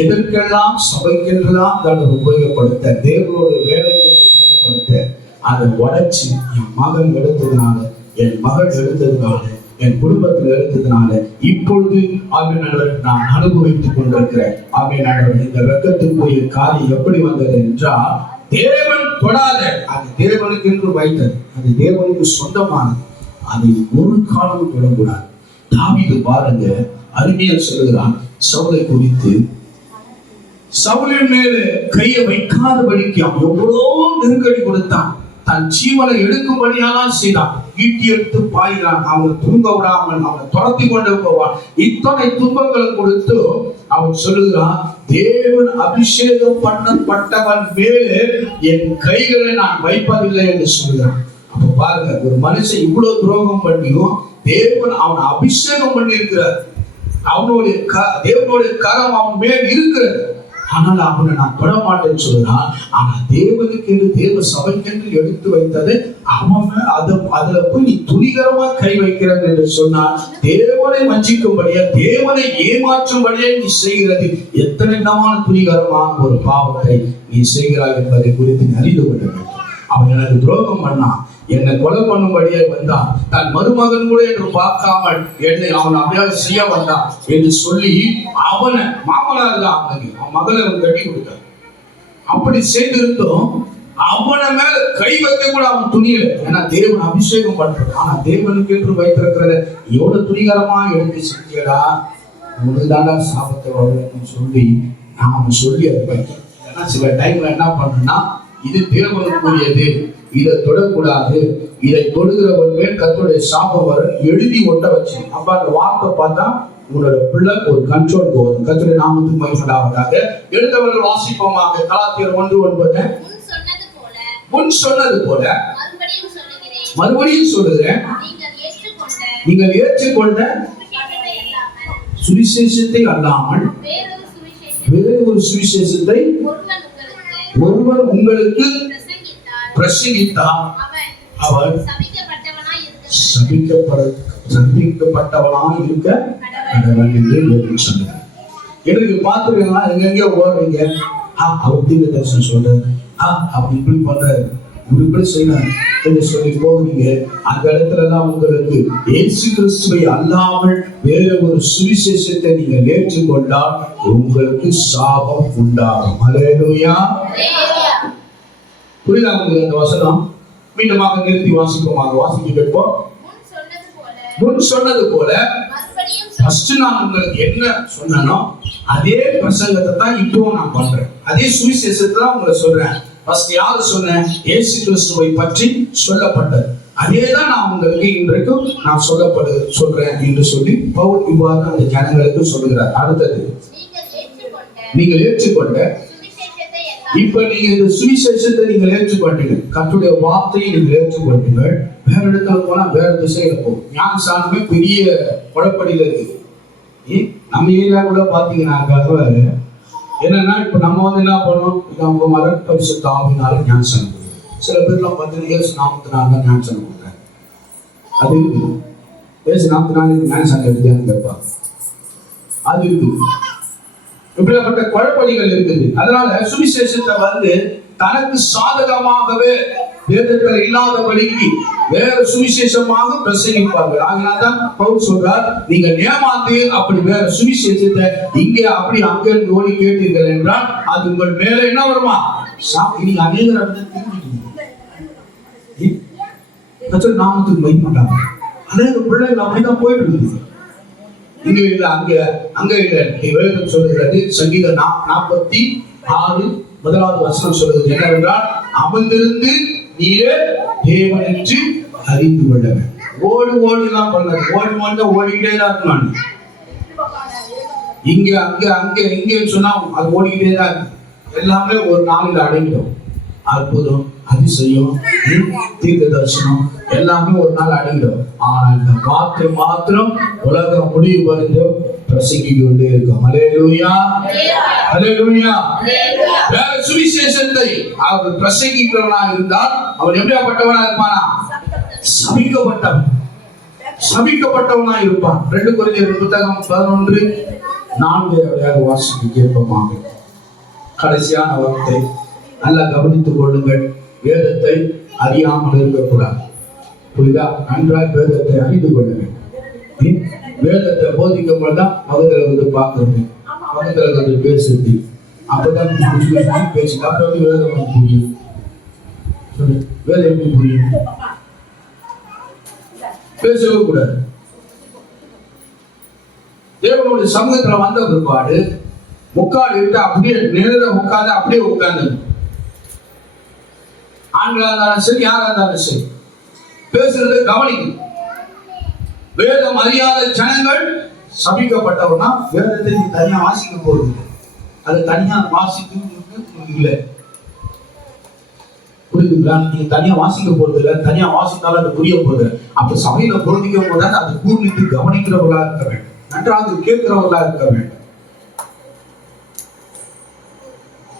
எதற்கெல்லாம் சபைக்கெல்லாம் உபயோகப்படுத்த, தேவனுடைய வேலைக்கு உபயோகப்படுத்த, அதை உடைச்சு என் மகன் எடுத்ததுனால, என் மகள் எடுத்ததுனால, என் குடும்பத்தில் எடுத்ததுனால இப்பொழுது ஆவியானவர் நான் அனுபவித்துக் கொண்டிருக்கிறேன். ஆவியானவர் இந்த வெட்கத்துக்குரிய காரியம் எப்படி வந்தது என்றால், தேவன் தொடாத, அது தேவனுக்கு என்று வைத்தது, அது தேவனுக்கு சொந்தமானது, அதை ஒரு காலமும் தொடக்கூடாது. தாவீது பாருங்க, அருமையாக சொல்லுகிறான் சவுலை குறித்து. சவுலின் மேலே கையை வைக்காதபடிக்கு அவன் எவ்வளோ நெருக்கடி கொடுத்தான். தன் ஜீவனை எடுக்கும்படியானால் செய்தான். ஈட்டி எடுத்து பாய்கிறான். அவனை தூங்க விடாமல் அவனை துரத்தி கொண்டு போவான். இத்தனை துன்பங்கள் கொடுத்து அவன் சொல்லுகிறான், தேவன் அபிஷேகம் பண்ணப்பட்டவன் மேலே என் கைகளை நான் வைப்பதில்லை என்று சொல்கிறான். அப்ப பாருங்க, ஒரு மனுஷன் இவ்வளவு துரோகம் பண்ணியும் தேவன் அவனை அபிஷேகம் பண்ணி இருக்கிறார். தேவனுடைய கரம் அவன் மேல் இருக்கிறது. ஆனால் அவனை நான் தொட மாட்டேன்னு சொல்றான். ஆனா தேவனுக்கு என்று தேவ சபைக்கென்று எடுத்து வைத்தது அவன் அதுல போய் நீ துணிகரமா கை வைக்கிறது என்று சொன்னால் தேவனை வஞ்சிக்கும்படியா, தேவனை ஏமாற்றும்படியா நீ செய்கிறது எத்தனை விதமான துணிகரமான ஒரு பாவத்தை நீ செய்கிறாய் என்பதை குறித்து நீ அறிந்து கொள்ள வேண்டும். அவன் எனக்கு துரோகம் பண்ணான், என்னை கொலை பண்ணும்படியே வந்தான், தன் மருமகன் கூட என்று பார்க்காமல் என்னை அவன் அப்படியே செய்ய வந்தான் என்று சொல்லி அவனை மாமனார் தான் அவன் மகனை கட்டி கொடுத்தான். அப்படி செய்திருந்தோம் அவனை மேல கை வைக்க கூட அவன் துணியல. ஏன்னா தேவன் அபிஷேகம் பண்றது. ஆனா தேவனுக்கு என்று வைத்திருக்கிறத எவ்வளவு துணிகரமா எடுத்து செஞ்சடா, உனக்கு தாண்டா சாபத்தை வரும்னு சொல்லி நாம சொல்லி அதை வைக்கணும். ஏன்னா சில டைம்ல என்ன பண்ணணும்னா, இது தேவனுக்குரியது, இதை தொடக்கூடாது, இதை தொடுகிறவன் மேல் கர்த்தருடைய சாபம் வரும் எழுதி ஒட்ட வச்சு. அப்ப அந்த வார்த்தை பார்த்தா உங்களோட பிள்ளை ஒரு கண்ட்ரோல் போகும். கர்த்தருடைய நாமத்துக்கு மகிமையுண்டாவதாக. எழுந்தவர்கள் வாசிப்போமாக. கலாத்தியர் 1:9. முன் சொன்னது போல மறுபடியும் சொல்லுகிறேன், நீங்கள் ஏற்றுக்கொண்ட சுவிசேஷத்தை அல்லாமல் வேறு ஒரு சுவிசேஷத்தை ஒருவர் உங்களுக்கு பிரசங்கித்தார், அவர் சபிக்கப்பட்டவனாய் இருக்க கடவன் என்று சொன்னார். எனக்கு பார்த்துருக்கீங்களா, எங்கெங்க ஓடுறீங்க, அவர் தீர்க்க தரிசனம் சொல்றாரு, அப்படி இப்படி பண்றாரு, இப்படி செய்யறாரு என்று சொல்லி போகிறீங்க. அந்த இடத்துல எல்லாம் உங்களுக்கு இயேசு கிறிஸ்துவை அல்லாமல் வேற ஒரு சுவிசேஷத்தை நீங்கள் ஏற்றுக்கொண்டால் உங்களுக்கு சாபம் உண்டாகும். அல்லேலூயா. புரியுதா உங்களுக்கு அந்த வசனம்? மீண்டுமாக நிறுத்தி வாசிப்போமாக. வாசிக்க கேட்போம். முன் சொன்னது போல ஃபர்ஸ்ட் நான் உங்களுக்கு என்ன சொன்னனோ அதே பிரசங்கத்தை தான் இப்போ நான் பண்றேன். அதே சுவிசேஷத்தை தான் உங்களுக்கு சொல்றேன். ஃபர்ஸ்ட் யாரு சொன்னேன்? இயேசு கிறிஸ்துவை பற்றி சொல்லப்பட்டது. அதேதான் நான் உங்களுக்கு இன்றைக்கும் நான் சொல்றேன் என்று சொல்லி பவுல் இவ்வாறு அந்த ஜனங்களுக்கு சொல்லுகிறார். அடுத்தது, நீங்கள் ஏற்றுக்கொண்ட, இப்ப நீங்க இந்த சுவிசேஷத்தை நீங்கள் ஏற்றுக்கொண்டீங்க, கர்த்தருடைய வார்த்தையை நீங்கள் ஏற்றுக்கொண்டீர்கள். வேற இடத்துல போனா வேற திசையில போகும். ஞானசானமே பெரிய குழப்படியில இருக்கு. நம்ம ஏரியா கூட பாத்தீங்கன்னா என்னன்னா, இப்ப நம்ம என்ன பண்ணோம், நம்ம மரண பரிசுத்த ஆவியினால ஞானசானம். சில பேர்லாம் பார்த்தீங்கன்னா ஏசு நாமத்தினால ஞானசானம் கொடுக்குறாங்க. அது இருக்குது. ஏசு நாமத்தினால ஞானசானம் எடுத்தான்னு கேட்பாங்க. அது இருக்குது. இப்படிப்பட்ட குழப்படிகள் இருக்குது. அதனால சுவிசேஷத்தை தனக்கு சாதகமாகவே வேதத்தில் இல்லாதபடிக்கு வேற சுவிசேஷமாக பிரசங்கிப்பார்கள். அதனால்தான் பவுல் சொல்றார், நீங்க ஏமாந்து அப்படி வேற சுவிசேஷத்தை இங்கே அப்படி அங்க இருந்து ஓடி கேட்டீர்கள் என்றால் அது உங்கள் மேல என்ன வருமா? நீங்க அநேக நாமத்துக்கு மகிமைப்பட்டாங்க. அநேக பிள்ளைகள் அப்படிதான் போயிட்டு இருக்குது. இங்க இல்ல அங்க இல்ல. வேதம் சொல்லுகிறது, சங்கீதம் 46:1 சொல்லுகிறது என்னவென்றால், அமர்ந்திருந்து நீரே தேவன் என்று அறிந்து கொள்ளவேன். ஓடுலாம் பண்ணது, ஓடிக்கிட்டே தான் இருக்கணும். இங்க இங்க சொன்னா அது ஓடிக்கிட்டே தான் இருக்கு. எல்லாமே ஒரு நாளில் அடங்கிடும். அற்புதம், அதிசயம், தீர்க்க தரிசனம் எல்லாமே ஒரு நாள் அடங்கிடும். ஆனா இந்த வார்த்தை மாத்திரம் உலகம் முடிவு வரைக்கும் பிரசங்கி கொண்டே இருக்கும். அல்லேலூயா, அல்லேலூயா. வேற சுவிசேஷத்தை அவர் பிரசங்கிக்கிறவனாக இருந்தால் அவன் எப்படியாப்பட்டவனா இருப்பானா? சபிக்கப்பட்டவனா இருப்பான். 2 கொரிந்தியர் புத்தகம் 11:4 வாசிக்க கேட்போமாக. கடைசியான வார்த்தை நல்லா கவனித்துக் கொள்ளுங்கள். வேதத்தை அறியாமல் இருக்கக்கூடாது. புரியுதா? நன்றாய் வேதத்தை அறிந்து கொள்ள வேண்டும். வேதத்தை போதிக்கும் போதுதான் பக்கத்துல பார்க்கறது, பக்கத்துல பேசுறது. அப்பதான் பேசுது. அப்புறம் வேதம் புரியும். வேதம் எப்படி புரியும்? பேசவே கூடாது. தேவனுடைய சமூகத்துல வந்த பிற்பாடு முக்காடு விட்டு அப்படியே நேர உட்காந்து அப்படியே உட்கார்ந்து, ஆண்களா இருந்தாலும் சரி யாரா இருந்தாலும் சரி பேசுறதை கவனிக்கும். வேதம் அறியாத ஜனங்கள் சபிக்கப்பட்டவனா வேதத்தை தனியா வாசிக்க போறது, அது தனியா வாசிக்க இல்லை. புரியுதுங்களா? நீங்க தனியா வாசிக்க போறது இல்லை. தனியா வாசித்தாலும் அது புரிய போகுது. அப்ப சபையில போதிக்கும் போது அது கூர்ந்து கவனிக்கிறவர்களா இருக்க வேண்டும். நன்றாக கேட்கிறவர்களா இருக்க வேண்டும்.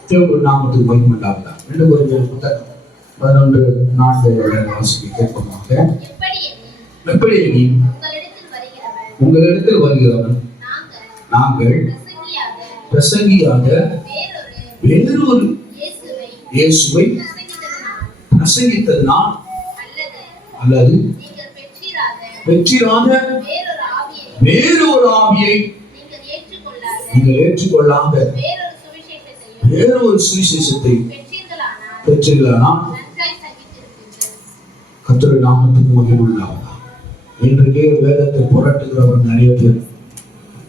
தேவனுடைய நாமத்துக்கு மகிமை உண்டாவதாக. 2 கொரிந்தியர் புத்தகம் 11:4 வாசிக்க கேட்போமாக. எப்படியெனில் உங்களிடத்தில் வருகிறவன் நாங்கள் பிரசங்கியாக வேறொரு இயேசுவை பிரசங்கித்ததினால் அல்லது பெற்றிராத வேறொரு ஆவியை நீங்கள் ஏற்றுக்கொள்ளாத வேறொரு சுவிசேஷத்தை பெற்றீர்களானால் கர்த்தருடைய நாமத்துக்கு மகிமை உண்டாவதாக. இன்றைக்கே வேதத்தை புரட்டுகிறவர் நிறைய பேர்,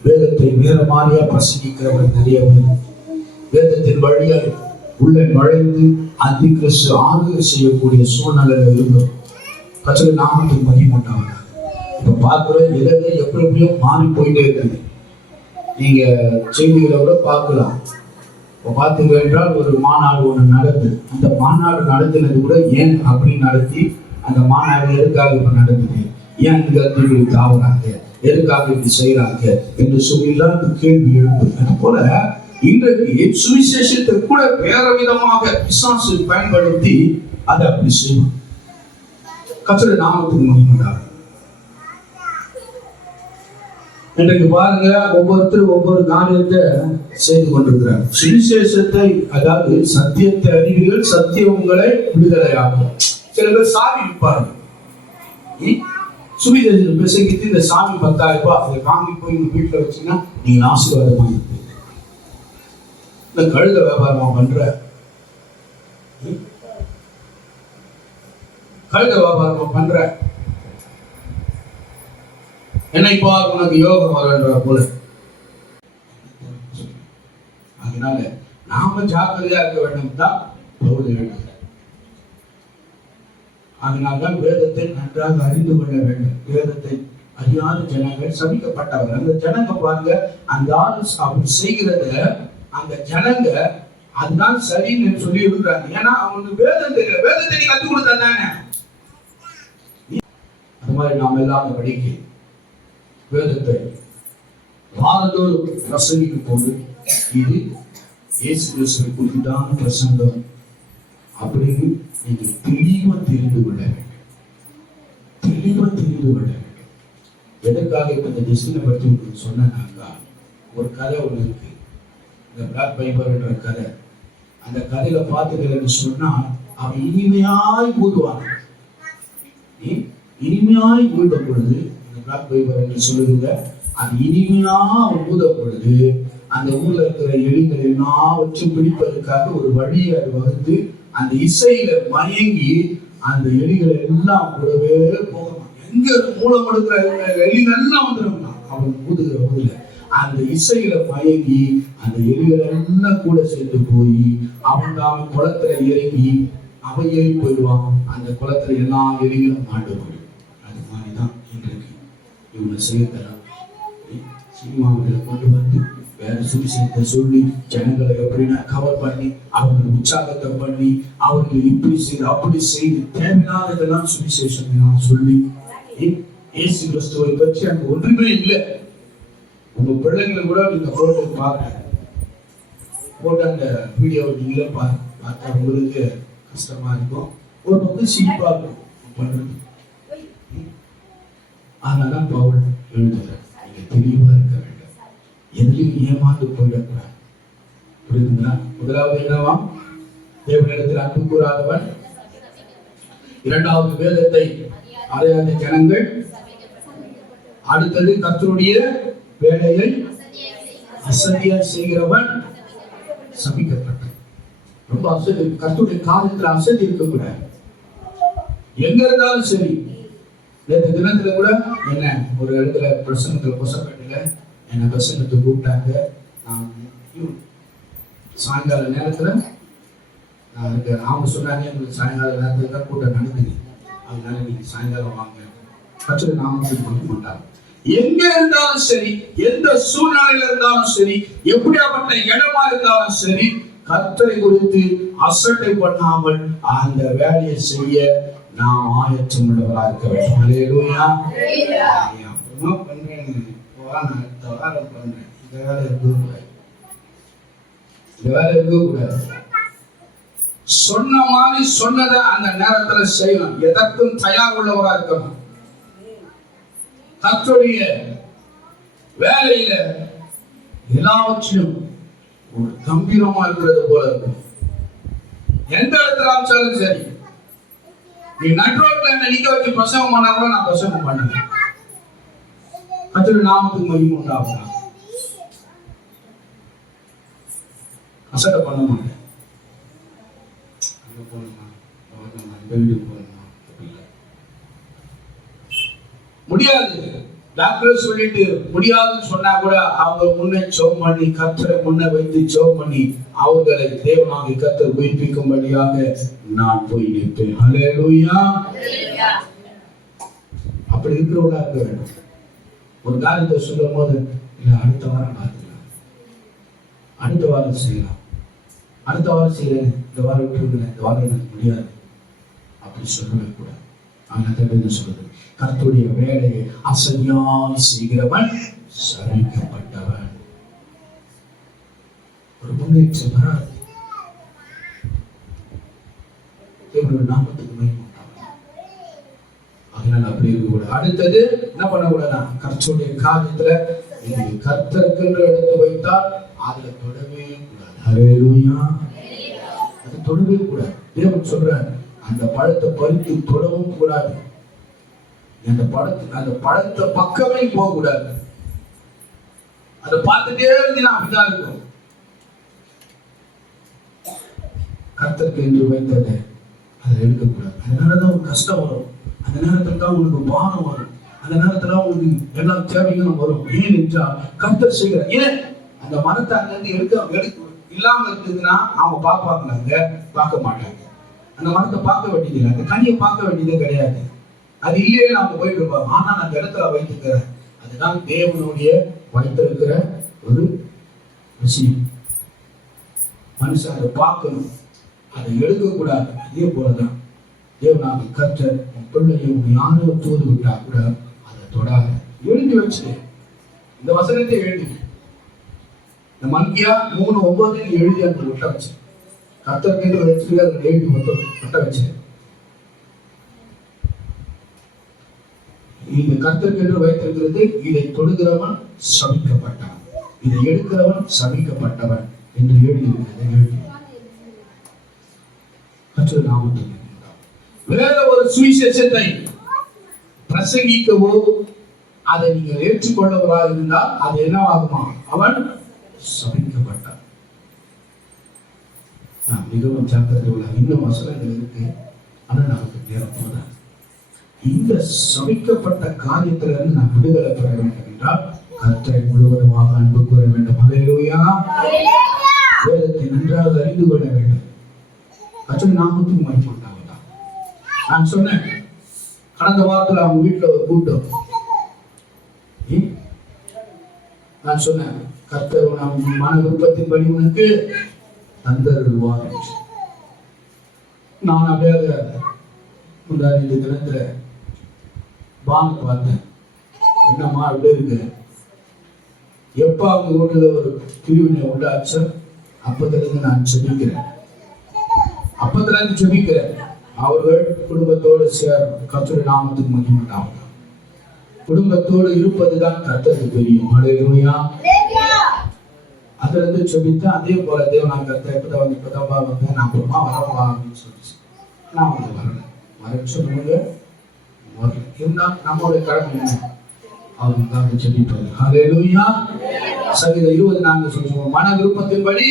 வேதத்தை வேற மாதிரியா பிரசங்கிக்கிறவர் நிறைய பேர், வேதத்தின் வழியால் உள்ள நுழைந்து அந்தி கிறிஸ்து ஆளுகை செய்யக்கூடிய சூழ்நிலையில இருக்கும். கர்த்தருடைய நாமத்துக்கு மகிமை உண்டாவதாக. இப்ப பார்க்கிறோம், எதை எப்படியோ மாறி போயிட்டே இருக்குது. நீங்க செய்திகளை கூட பார்க்கலாம். இப்போ பார்த்தீங்க என்றால் ஒரு மாநாடு ஒன்று நடந்து, அந்த மாநாடு நடத்தினது கூட ஏன் அப்படி நடத்தி, அந்த மாநாடு எதுக்காக இப்ப நடந்தது, ஏன் இந்த இப்படி தாவுறாங்க, எதுக்காக இப்படி செய்யறாங்க என்று சொல்லிதான் இந்த கேள்வி எழுப்பு. அது போல இன்றைக்கு சுவிசேஷத்தை கூட வேற விதமாக பிசாசு பயன்படுத்தி அதை அப்படி செய்வோம். கர்த்தருடைய நாமத்துக்கு மகிமை. இன்றைக்கு பாருங்க, ஒவ்வொருத்தரும் ஒவ்வொரு காரியத்தை செய்து கொண்டிருக்கிறார். சுவிசேஷத்தை, அதாவது சத்தியத்தை அறிவீர்கள், சத்தியம் உங்களை விடுதலையாகும். சில பேர் சாவி விற்பார்கள். சுவிசேஷம் பிரசங்கித்து இந்த சாமி 10,000 ரூபாய் அதை வாங்கி போய் உங்க வீட்டுல வச்சீங்கன்னா நீங்க ஆசீர்வாதமா இருப்பீங்க. இந்த கழுத வியாபாரமா பண்ற, கழுத வியாபாரமா பண்ற, என்னைப்பா உனக்கு யோகம் வரன்ற போல. அதனால நாம ஜாக்கிரதையா இருக்க வேண்டும் தான் பவுல் எழுதுகிறார். அதனால்தான் வேதத்தை நன்றாக அறிந்து கொள்ள வேண்டும். வேதத்தை அறியாத ஜனங்கள் சபிக்கப்பட்டவர்கள். அந்த ஜனங்க பாருங்க, அந்த ஆள் அப்படி செய்கிறத அந்த ஜனங்க அதுதான் சரின்னு சொல்லி இருக்கிறாங்க. ஏன்னா அவங்களுக்கு வேதம் தெரியல. வேதத்தை நீ கற்றுக் கொடுத்தா தானே. அது மாதிரி நாம எல்லாம் படிக்க வேதத்தை வாரந்தோறும் பிரசங்கிக்கும் போது இது இயேசு கிறிஸ்துவை குறித்தான பிரசங்கம் அப்படின்னு நீங்க தெளிவா தெரிந்து கொள்ள வேண்டும். தெளிவா தெரிந்து கொள்ள வேண்டும். எதற்காக இப்ப இந்த டிஸ்டினை பற்றி உங்களுக்கு சொன்னாக்கா, ஒரு கதை ஒண்ணு இருக்கு, இந்த பிளாக் பைபர்ன்ற கதை. அந்த கதையில பார்த்துக்கிறேன்னு சொன்னா அவன் இனிமையாய் ஊதுவான். இனிமையாய் ஊதும் பொழுது பிளாக் பைபர் என்று சொல்லுங்க, அது இனிமையா ஊதும் பொழுது அந்த ஊர்ல இருக்கிற எலிகள் எல்லாவற்றையும் பிடிப்பதற்காக ஒரு வழியை அது வகுத்து அந்த இசையில மயங்கி அந்த எலிகளை எல்லாம் கூடவே போகணும். எங்க மூலம் எடுக்கிற எலிகள் எல்லாம் வந்துடும். அவன் ஊதுகிற ஊதுல அந்த இசையில மயங்கி அந்த எலிகள் எல்லாம் கூட சேர்ந்து போய் அவன் குளத்துல இறங்கி அவன் ஏறி போயிடுவான். அந்த குளத்துல எல்லா எலிகளும் மாண்டு போயிடும். அது மாதிரிதான் இன்றைக்கு இவங்க செய்யத்தரான் சினிமாவில் கொண்டு வந்து வேற சுவிசேஷத்தை சொல்லி ஜனங்களை எப்படின்னா கவர் பண்ணி அவங்களை உற்சாகத்தை பண்ணி அவர்களை இப்படி செய்து அப்படி செய்து தேவையில்லாததெல்லாம் சுவிசேஷம் சொல்லி இயேசு கிறிஸ்துவை பற்றி அங்க ஒன்றுமே இல்லை. உங்க பிள்ளைங்களை கூட நீங்க போட்டு பார்க்க போட்டு அந்த வீடியோவை நீங்களே பார்த்தா உங்களுக்கு கஷ்டமா இருக்கும், ஒரு பக்கம் சிரிப்பா இருக்கும் பண்றது. அதனால பவுல் எழுதுகிறார், நீங்க தெளிவா இருக்க வேண்டும், எதிலையும் ஏமாந்து போயிடக்கூடாது. புரியுதுங்களா? முதலாவது என்னவா? தேவனிடத்தில் அன்பு கூறாதவன், இரண்டாவது வேதத்தை அறியாத ஜனங்கள், அடுத்தது கர்த்தருடைய வேலையை அசதியா செய்கிறவன் சபிக்கப்பட்டான். ரொம்ப அசதி, கர்த்தருடைய காரியத்தில் அசதி இருக்கக்கூடாது. எங்க இருந்தாலும் சரி. நேற்று தினத்துல கூட என்ன ஒரு இடத்துல பிரசங்கத்துல கொசப்பேட்டில என்ன பிரசங்கத்தை கூப்பிட்டாங்க. நான் சாயங்கால நேரத்துல நான் இருக்கேன். அவங்க சொன்னாங்க எங்களுக்கு சாயங்கால நேரத்துல தான் கூட்டம் நடக்குது, அதனால நீங்க சாயங்காலம் வாங்க. கர்த்தருடைய நாமத்துக்கு மகிமை உண்டாகும். எங்க இருந்தாலும் சரி, எந்த சூழ்நிலையில இருந்தாலும் சரி, எப்படியாப்பட்ட இடமா இருந்தாலும் சரி, கர்த்தரை குறித்து அசட்டை பண்ணாமல் அந்த வேலையை செய்ய நாம் ஆயத்தம் உள்ளவராக இருக்க வேண்டும். அல்லேலூயா. நான் அடுத்த வாரம் பண்றேன், இந்த வேலை இருக்கக்கூடாது, இந்த வேலை இருக்கக்கூடாது. சொன்ன மாதிரி சொன்னதை அந்த நேரத்துல செய்யணும். எதற்கும் தயார் உள்ளவரா இருக்கணும். கர்த்தருடைய வேலையில எல்லாவற்றிலும் ஒரு கம்பீரமா இருக்கிறது போல இருக்கும். எந்த இடத்துல அமைச்சாலும் சரி, நீ நட்ரோட்ல என்ன நிக்க வச்சு பிரசவம் பண்ணா கூட நான் பிரசவம் பண்ணுவேன். கர்த்தருடைய நாமத்துக்கு மகிமை உண்டாகும். அசட்டை பண்ண மாட்டேன். அங்க போகணுமா, இந்த வீட்டுக்கு போகணுமா, முடியாது. டாக்டர் சொல்லிட்டு முடியாதுன்னு சொன்னா கூட அவங்க முன்னே ஜெபம் பண்ணி, கர்த்தரை முன்ன வைத்து ஜெபம் பண்ணி அவர்களை தேவனாகிய கர்த்தர் உயிர்ப்பிக்கும்படியாக நான் போய் நிற்பேன். ஹல்லேலூயா. அப்படி இருக்கிறவங்களா இருக்க வேண்டும். ஒரு காரியத்தை சொல்லும் போது இல்ல அடுத்த வாரம் பார்த்துக்கலாம், அடுத்த வாரம் செய்யலாம், அடுத்த வாரம் செய்யறேன், இந்த வாரம் விட்டுருக்கேன், இந்த வாரம் எனக்கு முடியாது அப்படி சொல்லவே கூடாது. ஆனா சொல்லுது, கர்த்தருடைய வேலையை அசையாய் செய்கிறவன் சரிக்கப்பட்டவன். ஒரு முன்னேற்றம் வராது. தேவனுடைய நாமத்துக்கு மகிமை உண்டாகும். அதனால அப்படி இருக்கக்கூடாது. அடுத்தது என்ன பண்ணக்கூடாது? கர்த்தருடைய காரியத்துல கர்த்தருக்கு எடுத்து வைத்தால் அதுல தொடவே கூடாது. ஹல்லேலூயா. அது தொடவே கூடாது. தேவன் சொல்றார், அந்த பழத்தை பறித்து தொடவும் கூடாது. அந்த பழத்தை பக்கமே போக கூடாது. அதை பார்த்துட்டே இருந்தீங்கன்னா அப்படிதான் இருக்கும். கர்த்தருக்கு என்று வைத்ததை அதை எடுக்கக்கூடாது. அதனாலதான் ஒரு கஷ்டம் வரும். அந்த நேரத்துல தான் உங்களுக்கு பாரம் வரும். அந்த நேரத்துல உங்களுக்கு எல்லா தேவைகளும் வரும். ஏன் என்றால் கர்த்தர் செய்கிற ஏன் அந்த மரத்தை அங்கிருந்து எடுக்க இல்லாம இருந்ததுன்னா அவங்க பார்ப்பாங்க, பார்க்க மாட்டாங்க. அந்த மரத்தை பார்க்க வேண்டியது, அந்த கனியை பார்க்க வேண்டியதே கிடையாது. அது இல்லையே நாம போயிட்டு இருப்போம். ஆனா அந்த இடத்துல வைத்துக்கிறேன். அதுதான் தேவனுடைய வைத்திருக்கிற ஒரு விஷயம். மனுஷன் அதை பார்க்கணும், அதை எடுக்கக்கூடாது. அதே போலதான் தேவனாகிய கர்த்தர் உன் பிள்ளையை யாரும் தூது விட்டா கூட அதை தொடாத. எழுதி வச்சு இந்த வசனத்தை எழுதி இந்த மல்கியா 3:9 எழுதி அந்த விட்ட வச்சு கர்த்தருக்கு என்று வச்சு அதை எழுதி விட்ட வச்சு இந்த கர்த்தருக்கு என்று வைத்திருக்கிறது. இதை தொடுகிறவன் சபிக்கப்பட்டான், இதை எடுக்கிறவன் சபிக்கப்பட்டவன் என்று எழுதியிருக்கிறது. கர்த்தர் நாமத்துக்கு வேற ஒரு சுவிசேஷத்தை பிரசங்கிக்கவோ அதை நீங்கள் ஏற்றுக்கொள்ளவராக இருந்தால் அது என்னவாகுமா? அவன் சபிக்கப்பட்டான். மிகவும் ஜாக்கிரதை உள்ள இன்னும் வசனங்கள் இருக்கு. ஆனால் நமக்கு நேரம் போதான். இந்த சபிக்கப்பட்ட காரியத்திலிருந்து நான் விடுதலை பெற வேண்டும் என்றால் கர்த்தரை முழுவதுமாக அன்பு கூற வேண்டும். ஹல்லேலூயா. வேதத்தை நன்றாக அறிந்து கொள்ள வேண்டும். கர்த்தர் நாமத்துக்கு மகிமை உண்டாவதாக. நான் சொன்னேன், கடந்த வாரத்தில் அவங்க வீட்டுல ஒரு கூட்டம். நான் சொன்னேன், கர்த்தர் மன விருப்பத்தின்படி உனக்கு தந்தருள்வார். நான் அப்படியே முன்னாடி தினத்துல வாங்க பார்த்தேன். என்னம்மா அப்படியே இருக்கு? எப்ப அவங்க வீட்டுல ஒரு பிரிவினை உண்டாச்சு அப்பத்துல இருந்து நான் செபிக்கிறேன். அப்பத்துல இருந்து செபிக்கிறேன். அவர்கள் குடும்பத்தோடு கர்த்தருடைய நாமத்துக்கு மகிமை உண்டாகும். குடும்பத்தோடு இருப்பதுதான் கர்த்தருக்கு தெரியும். ஹல்லேலூயா. அதுல இருந்து செபித்து அதே போல தேவன் கர்த்தர் இப்பதான் வந்தேன், நான் அப்புறமா வரவா அப்படின்னு சொல்லிச்சு. நான் அவங்க வரேன்னு சொல்லுங்க. இருந்தால் நம்மளுடைய கடமை என்ன? அவர்களுக்காக செபிப்பது. ஹல்லேலூயா. சங்கீதம் 20:4 சொல்லுவோம், மன விருப்பத்தின்படி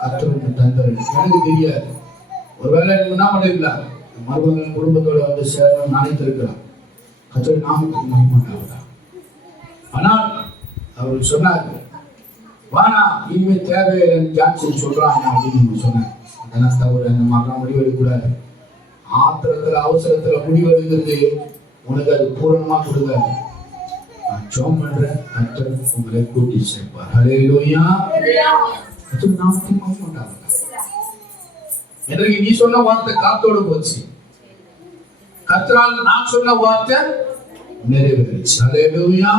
கர்த்தருக்கு தந்தரு. எனக்கு தெரியாது, ஒருவேளை நீங்க என்ன பண்ணிருக்கலாம், மருமகன் குடும்பத்தோட வந்து சேரணும் நினைத்திருக்கலாம். கர்த்தருடைய நாமத்துக்கு மகிமை உண்டாவதாக. ஆனால் அவர் சொன்னார், வானா இனிமே தேவையில்லை ஜான்சன் சொல்றாங்க அப்படின்னு நீங்க சொன்னாங்க. அதெல்லாம் தவறு. அந்த மாதிரிலாம் முடிவெடுக்கூடாது. ஆத்திரத்துல அவசரத்துல முடிவெடுக்கிறது உனக்கு அது பூரணமா கொடுக்காது. நான் ஜெபம் பண்றேன், கர்த்தர் உங்களை கூட்டி சேர்ப்பார். ஹல்லேலூயா. கர்த்தருடைய நாமத்துக்கு மகிமை உண்டாவதாக. எனக்கு நீ சொன்ன வார்த்தை காத்தோடு போச்சு. கர்த்தரால் நான் சொன்ன வார்த்தை நிறைவேறிச்சு. ஹல்லேலூயா.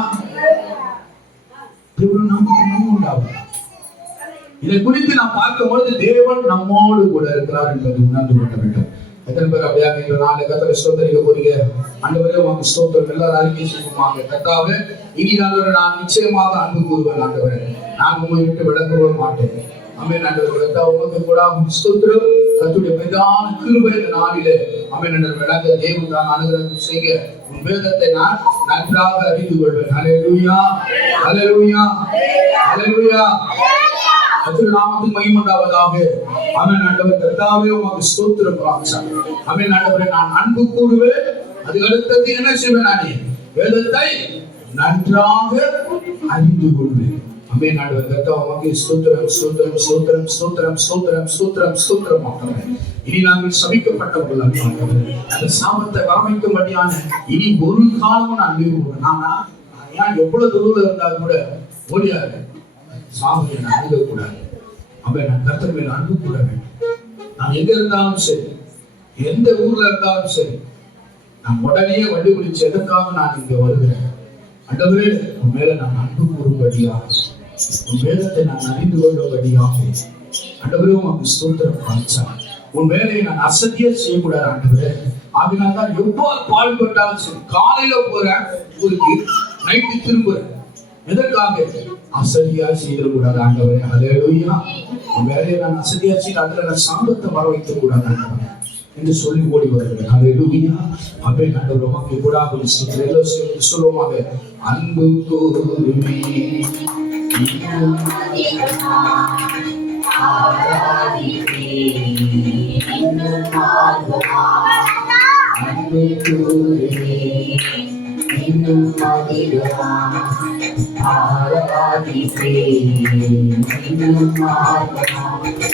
தேவன் நமக்கு மகிமை உண்டாகும். இதை குறித்து நாம் பார்க்கும்பொழுது தேவன் நம்மோடு கூட இருக்கிறார் என்பது உணர்ந்து கொள்ள வேண்டும். எத்தனை பேர் அப்படியாக இந்த நாளை கர்த்தரை ஸ்தோத்திரிக்க போறீங்க? ஆண்டவரே உமக்கு ஸ்தோத்திரம். எல்லாரும் அறிக்கை செய்வோமாக. கர்த்தாவே, இனி நான் நிச்சயமாக அன்பு கூறுவேன். ஆண்டவரே, நான் உங்களை விட்டு விலகவே மாட்டேன். ஆமென். ஆண்டவரே, உமக்கு கூட ஸ்தோத்திரம். கர்த்தருடைய பெரிதான கிருபை இந்த நாளிலே ஆமென் ஆண்டவரே விளங்க தேவன் தான் அனுகிரகம் செய்ய உன் வேதத்தை நான் நன்றாக அறிந்து கொள்வேன். ஹல்லேலூயா, ஹல்லேலூயா, ஹல்லேலூயா. கர்த்தருடைய நாமத்துக்கு மகிமை உண்டாவதாக. ஆமென் ஆண்டவரே, கர்த்தாவே உமக்கு ஸ்தோத்திரம் ராஜா. ஆமென் ஆண்டவரே, நான் அன்பு கூறுவேன். அதுக்கு அடுத்தது என்ன செய்வேன்? நானே வேதத்தை நன்றாக அறிந்து கொள்வேன். ஆமென் ஆண்டவரே, கர்த்தாவே உமக்கு ஸ்தோத்திரம், ஸ்தோத்திரம், ஸ்தோத்திரம், ஸ்தோத்திரம், ஸ்தோத்திரம், ஸ்தோத்திரம், ஸ்தோத்திரம் ஆண்டவரே. இனி நாங்கள் சபிக்கப்பட்டவர்கள் ஆண்டவரே. அந்த சாபத்தை வரமைக்கும்படியான இனி ஒரு காலமும் நான் விரும்புவேன். நானா ஏன் எவ்வளவு தூரம் இருந்தாலும் கூட ஓடியாது சாமியை நான் அணுகக்கூடாது. அப்ப நான் கர்த்தர் மேல் அன்பு கூற வேண்டும். நான் எங்க இருந்தாலும் சரி, எந்த ஊர்ல இருந்தாலும் சரி, நான் உடனே வண்டி பிடிச்சு எதற்காக நான் இங்க வருகிறேன்? ஆண்டவரே, உன் மேல நான் அன்பு கூறும்படியாக, உன் வேதத்தை நான் அறிந்து கொள்ளும்படியாக ஆண்டவரே உமக்கு ஸ்தோத்திரம் பாய்ச்சா. உன் வேலையை நான் அசதியே செய்யக்கூடாது ஆண்டவரே. ஆகினால் தான் எவ்வளவு பாடுபட்டாலும் சரி, காலையில போறேன் ஊருக்கு, நைட்டு திரும்புறேன். எதற்காக? அசதியா செய்யக்கூடாது ஆண்டவரே. ஹல்லேலூயா. உன் வேலையை நான் அசதியா செய்ய அதுல நான் சாபத்தை வர வைக்க கூடாது ஆண்டவரே என்று சொல்லி ஓடி வருகிறேன். ஹல்லேலூயா. அப்பே ஆண்டவர் உமக்கு கூட சொல்லுவோமாக. அன்பு கூறுமே அன்பு கூறுமே இன்னும் ஆராதிப்பே இன்னும் ஆராதிப்பே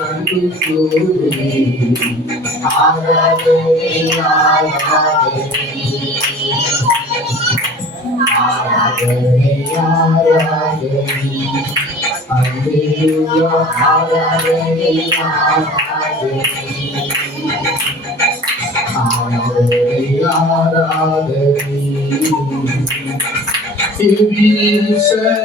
அன்பு கூறுமே ஆராதனை ஆராதனை ஆராதனை Hallelujah, hallelujah, hallelujah, hallelujah. If we say,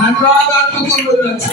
நன்றாக அன்பு கூறுவதற்கு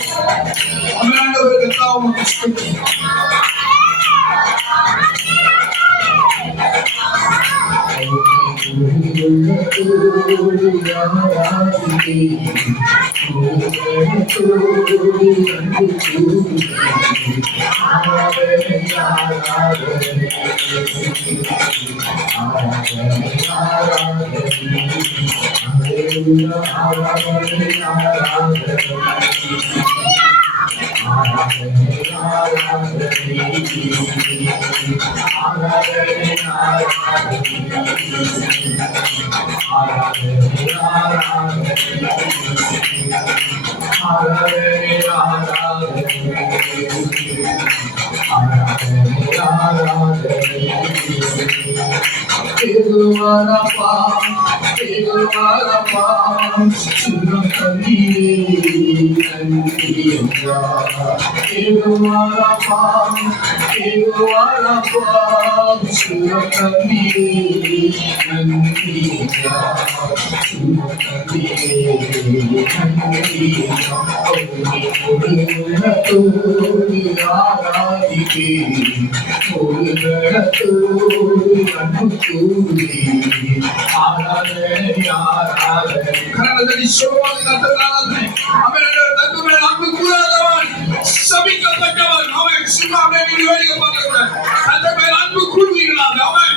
சபிக்கப்பட்டவன் அவன் சிம்மாவே வேடிக்கை பார்க்கக்கூடாது. அந்த மேல் அன்பு கூறுவீர்களாக அவன்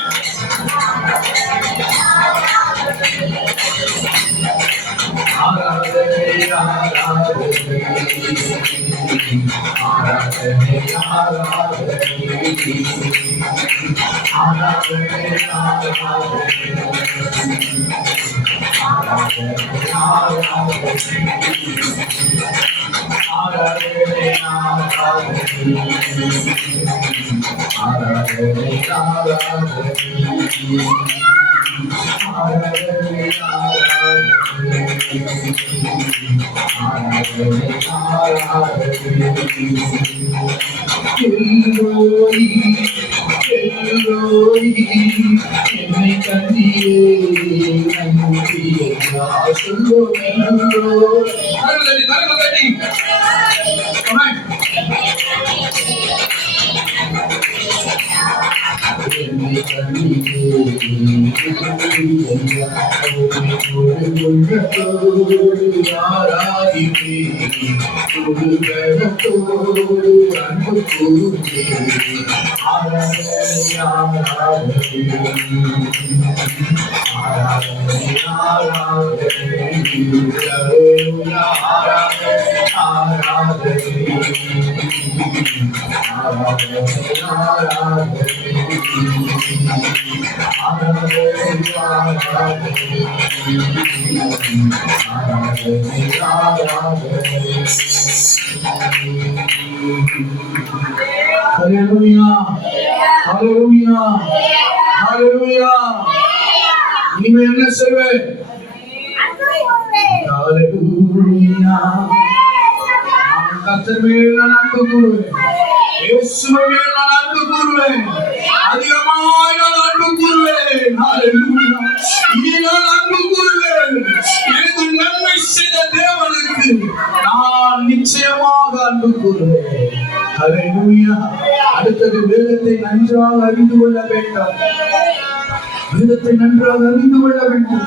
Hallelujah. Hallelujah. ஹalleluya. இனிமே என்ன செய்வேன்? ஹalleluya. கர்த்தர் மேல் நான் அன்பு கூறுவேன், இயேசுவின் மேல் நான் அன்பு கூறுவேன், அதிகமாய் நான் அன்பு கூறுவேன். ஹalleluya. இனி நான் அன்பு கூறுவேன். எனக்கு நன்மை செய்த தேவனுக்கு நான் நிச்சயமாக அன்பு கூறுவேன். ஹalleluya. அடுத்தது வேதத்தை நன்றாக அறிந்து கொள்ள வேண்டும். வேதத்தை நன்றாக அறிந்து கொள்ள வேண்டும்.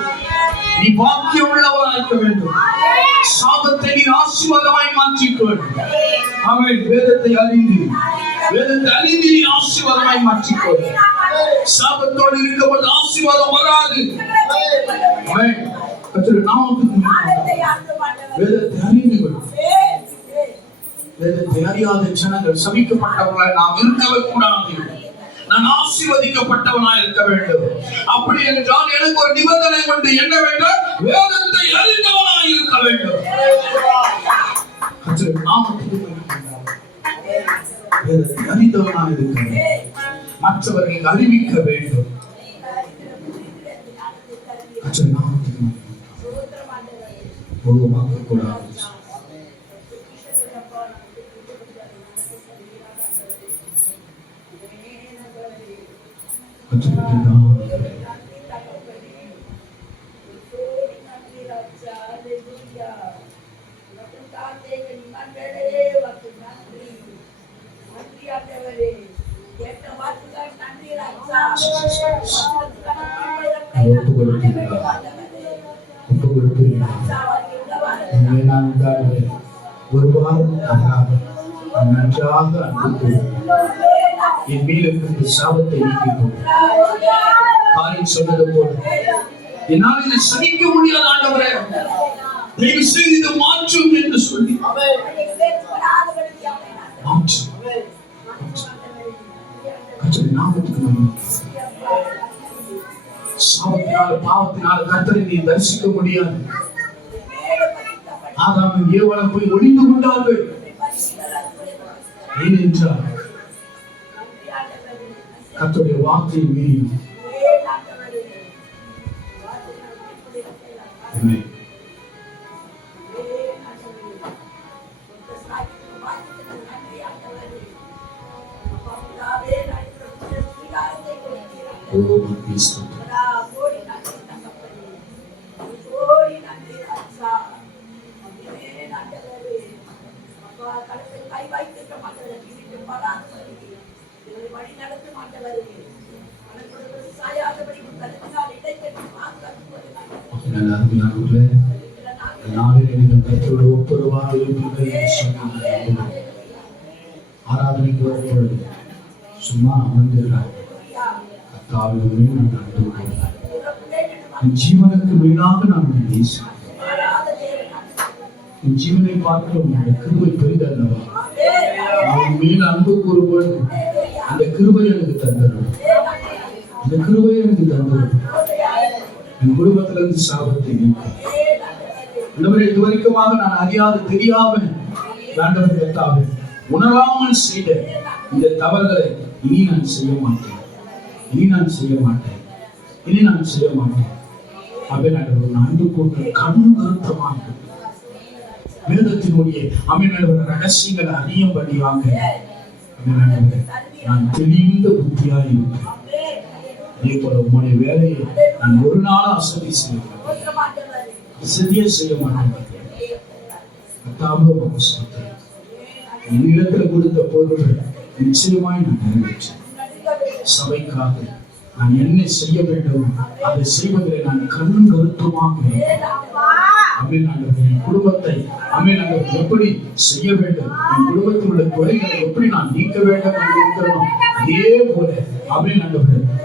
நீ பாக்கியம் உள்ளவராக இருக்க வேண்டும். சாபத்தை நீ ஆசீர்வாதமாய் மாற்றிக்கொள். ஆமென். வேதத்தை அறிந்து நீ ஆசீர்வாதமாய் மாற்றிக்கொள். சாபத்தோடு இருக்கும்போது ஆசீர்வாதம் வராது. ஆமென். கர்த்தருடைய நாமத்துக்கு வேதத்தை அறிந்து கொள். வேதத்தை அறியாத ஜனங்கள் சபிக்கப்பட்டவர்களாய் நாம் இருக்கவே கூடாது. நான் ஆசீர்வதிக்கப்பட்டவனாய் இருக்க வேண்டும். அப்படி என்றால் எனக்கு ஒரு நிபந்தனை கொண்டு என்ன வேண்டும்? வேதத்தை அறிந்தவனாய் இருக்க வேண்டும். வேதத்தை அறிந்தவனாய் இருக்க வேண்டும். மற்றவர்களுக்கு அறிவிக்க வேண்டும். ஒழுங்காக கூடாது. ஒரு வாரம் நன்றாக அன்பு என் மேலிருந்து சாபத்தை நீக்கிப்போம். காரியம் சொன்னது போல என்னால் இதை சகிக்க முடியாத ஆண்டவரே, தயவு செய்து இதை மாற்றும் என்று சொல்லி சாபத்தினால பாவத்தினால கர்த்தரை நீ தரிசிக்க முடியாது. ஆதாம் ஏவாளும் போய் ஒளிந்து கொண்டார்கள். ஏனென்றால் கர்த்தருடைய வார்த்தையை மீறி ஆராதனைக்கு வரும்பொழுது சும்மா அமர்ந்துகிறார். ஜீவனுக்கு வீணாக நான் நேசிக்கிறேன். ஜீவனை பார்க்கிறோம். கிருபை பெரிதல்லவா? அவன் மேல் அன்பு கூறும்பொழுது அந்த கிருபை எனக்கு தந்தரும். அந்த கிருபை எனக்கு தந்தரும். என் குடும்பத்திலிருந்து சாபத்தை நீக்கும். இதுவரைக்குமாக நான் அறியாது தெரியாம ஆண்டவர் கர்த்தாவே உணராமல் செய்த இந்த தவறுகளை இனி நான் செய்ய மாட்டேன். அப்படின்னு அன்பு கூட்ட கண் கருத்தமாக வேதத்தினுடைய ரகசியங்களை அறியும்படியாக நான் தெளிந்த புத்தியாக இருப்பேன். அதே போல உங்களுடைய வேலையை நான் ஒரு நாள் அசதி செய்ய மாட்டேன். என்னிடத்துல கொடுத்த பொருள்கள் நிச்சயமாய் நான் நிறைவேற்றேன். சபைக்காக நான் என்ன செய்ய வேண்டும் அதை செய்வதில் நான் கண்ணும் கருத்துமாக என் குடும்பத்தை எப்படி செய்ய வேண்டும், என் குடும்பத்தில் உள்ள குறைகளை எப்படி நான் நீக்க வேண்டும் என்று இருக்கிறோம். அதே போல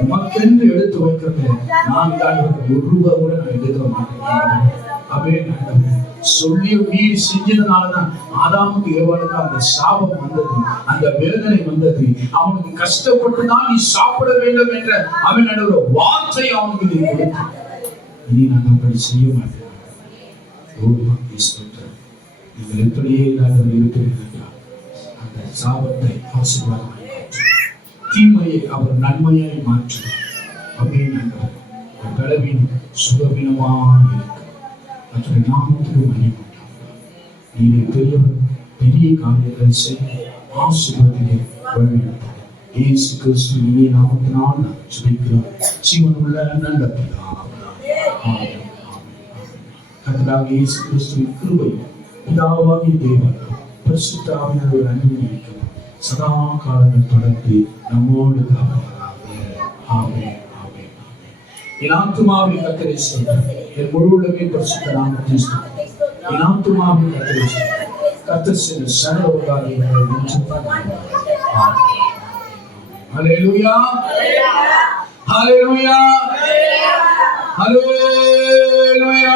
உமக்கென்று எடுத்து வைக்கிறது நான் தான் ஒருவர் கூட நான் எடுக்க மாட்டேன். சொல்லிய மீறி செஞ்சதுனாலதான் ஆதாமுக்கு ஏவாளுக்கு அந்த சாபம் வந்தது, அந்த வேதனை வந்தது. அவனுக்கு கஷ்டப்பட்டுதான் நீ சாப்பிட வேண்டும் என்ற அவனோட வார்த்தை அவனுக்கு நீ கொடுத்த. இனி நான் அப்படி செய்ய மாட்டேன். நீங்கள் எப்படியே இருக்கிறீர்கள். அந்த சாபத்தை ஆசீர்வாதமாய், தீமையை அவர் நன்மையாய் மாற்றுவார். அப்படின்னு பலவீனம் சுகவீனமாக இருக்கு. மற்ற நாமத்துக்கு மன்னிப்பாங்க. நீங்க பெரியவர், பெரிய காரியங்கள் செய்ய ஆசீர்வாதத்தை வழிநடத்துங்க. இயேசு கிறிஸ்து இனிய நாமத்தினால் நான் ஜெபிக்கிறோம். ஜீவனுள்ள நல்ல பிதாவே. ஆமென். கர்த்தராகிய இயேசு கிறிஸ்துவின் கிருபையும் பிதாவாகிய தேவன் பரிசுத்த ஆவியானவர் அன்பும் சதா காலங்கள் தொடர்ந்து நம்மோடு காப்பாராக. ஆமென். ஆமென். என் ஆத்துமாவை கர்த்தரை ஸ்தோத்திரி. என் முழு உள்ளமே பரிசுத்த நாமத்தை ஸ்தோத்திரி. என் ஆத்துமாவை கர்த்தரை ஸ்தோத்திரி. கர்த்தர் செய்த சகல உபகாரங்களை நினைத்து பாருங்கள். ஹல்லேலூயா. ஹல்லேலூயா. ஹல்லேலூயா.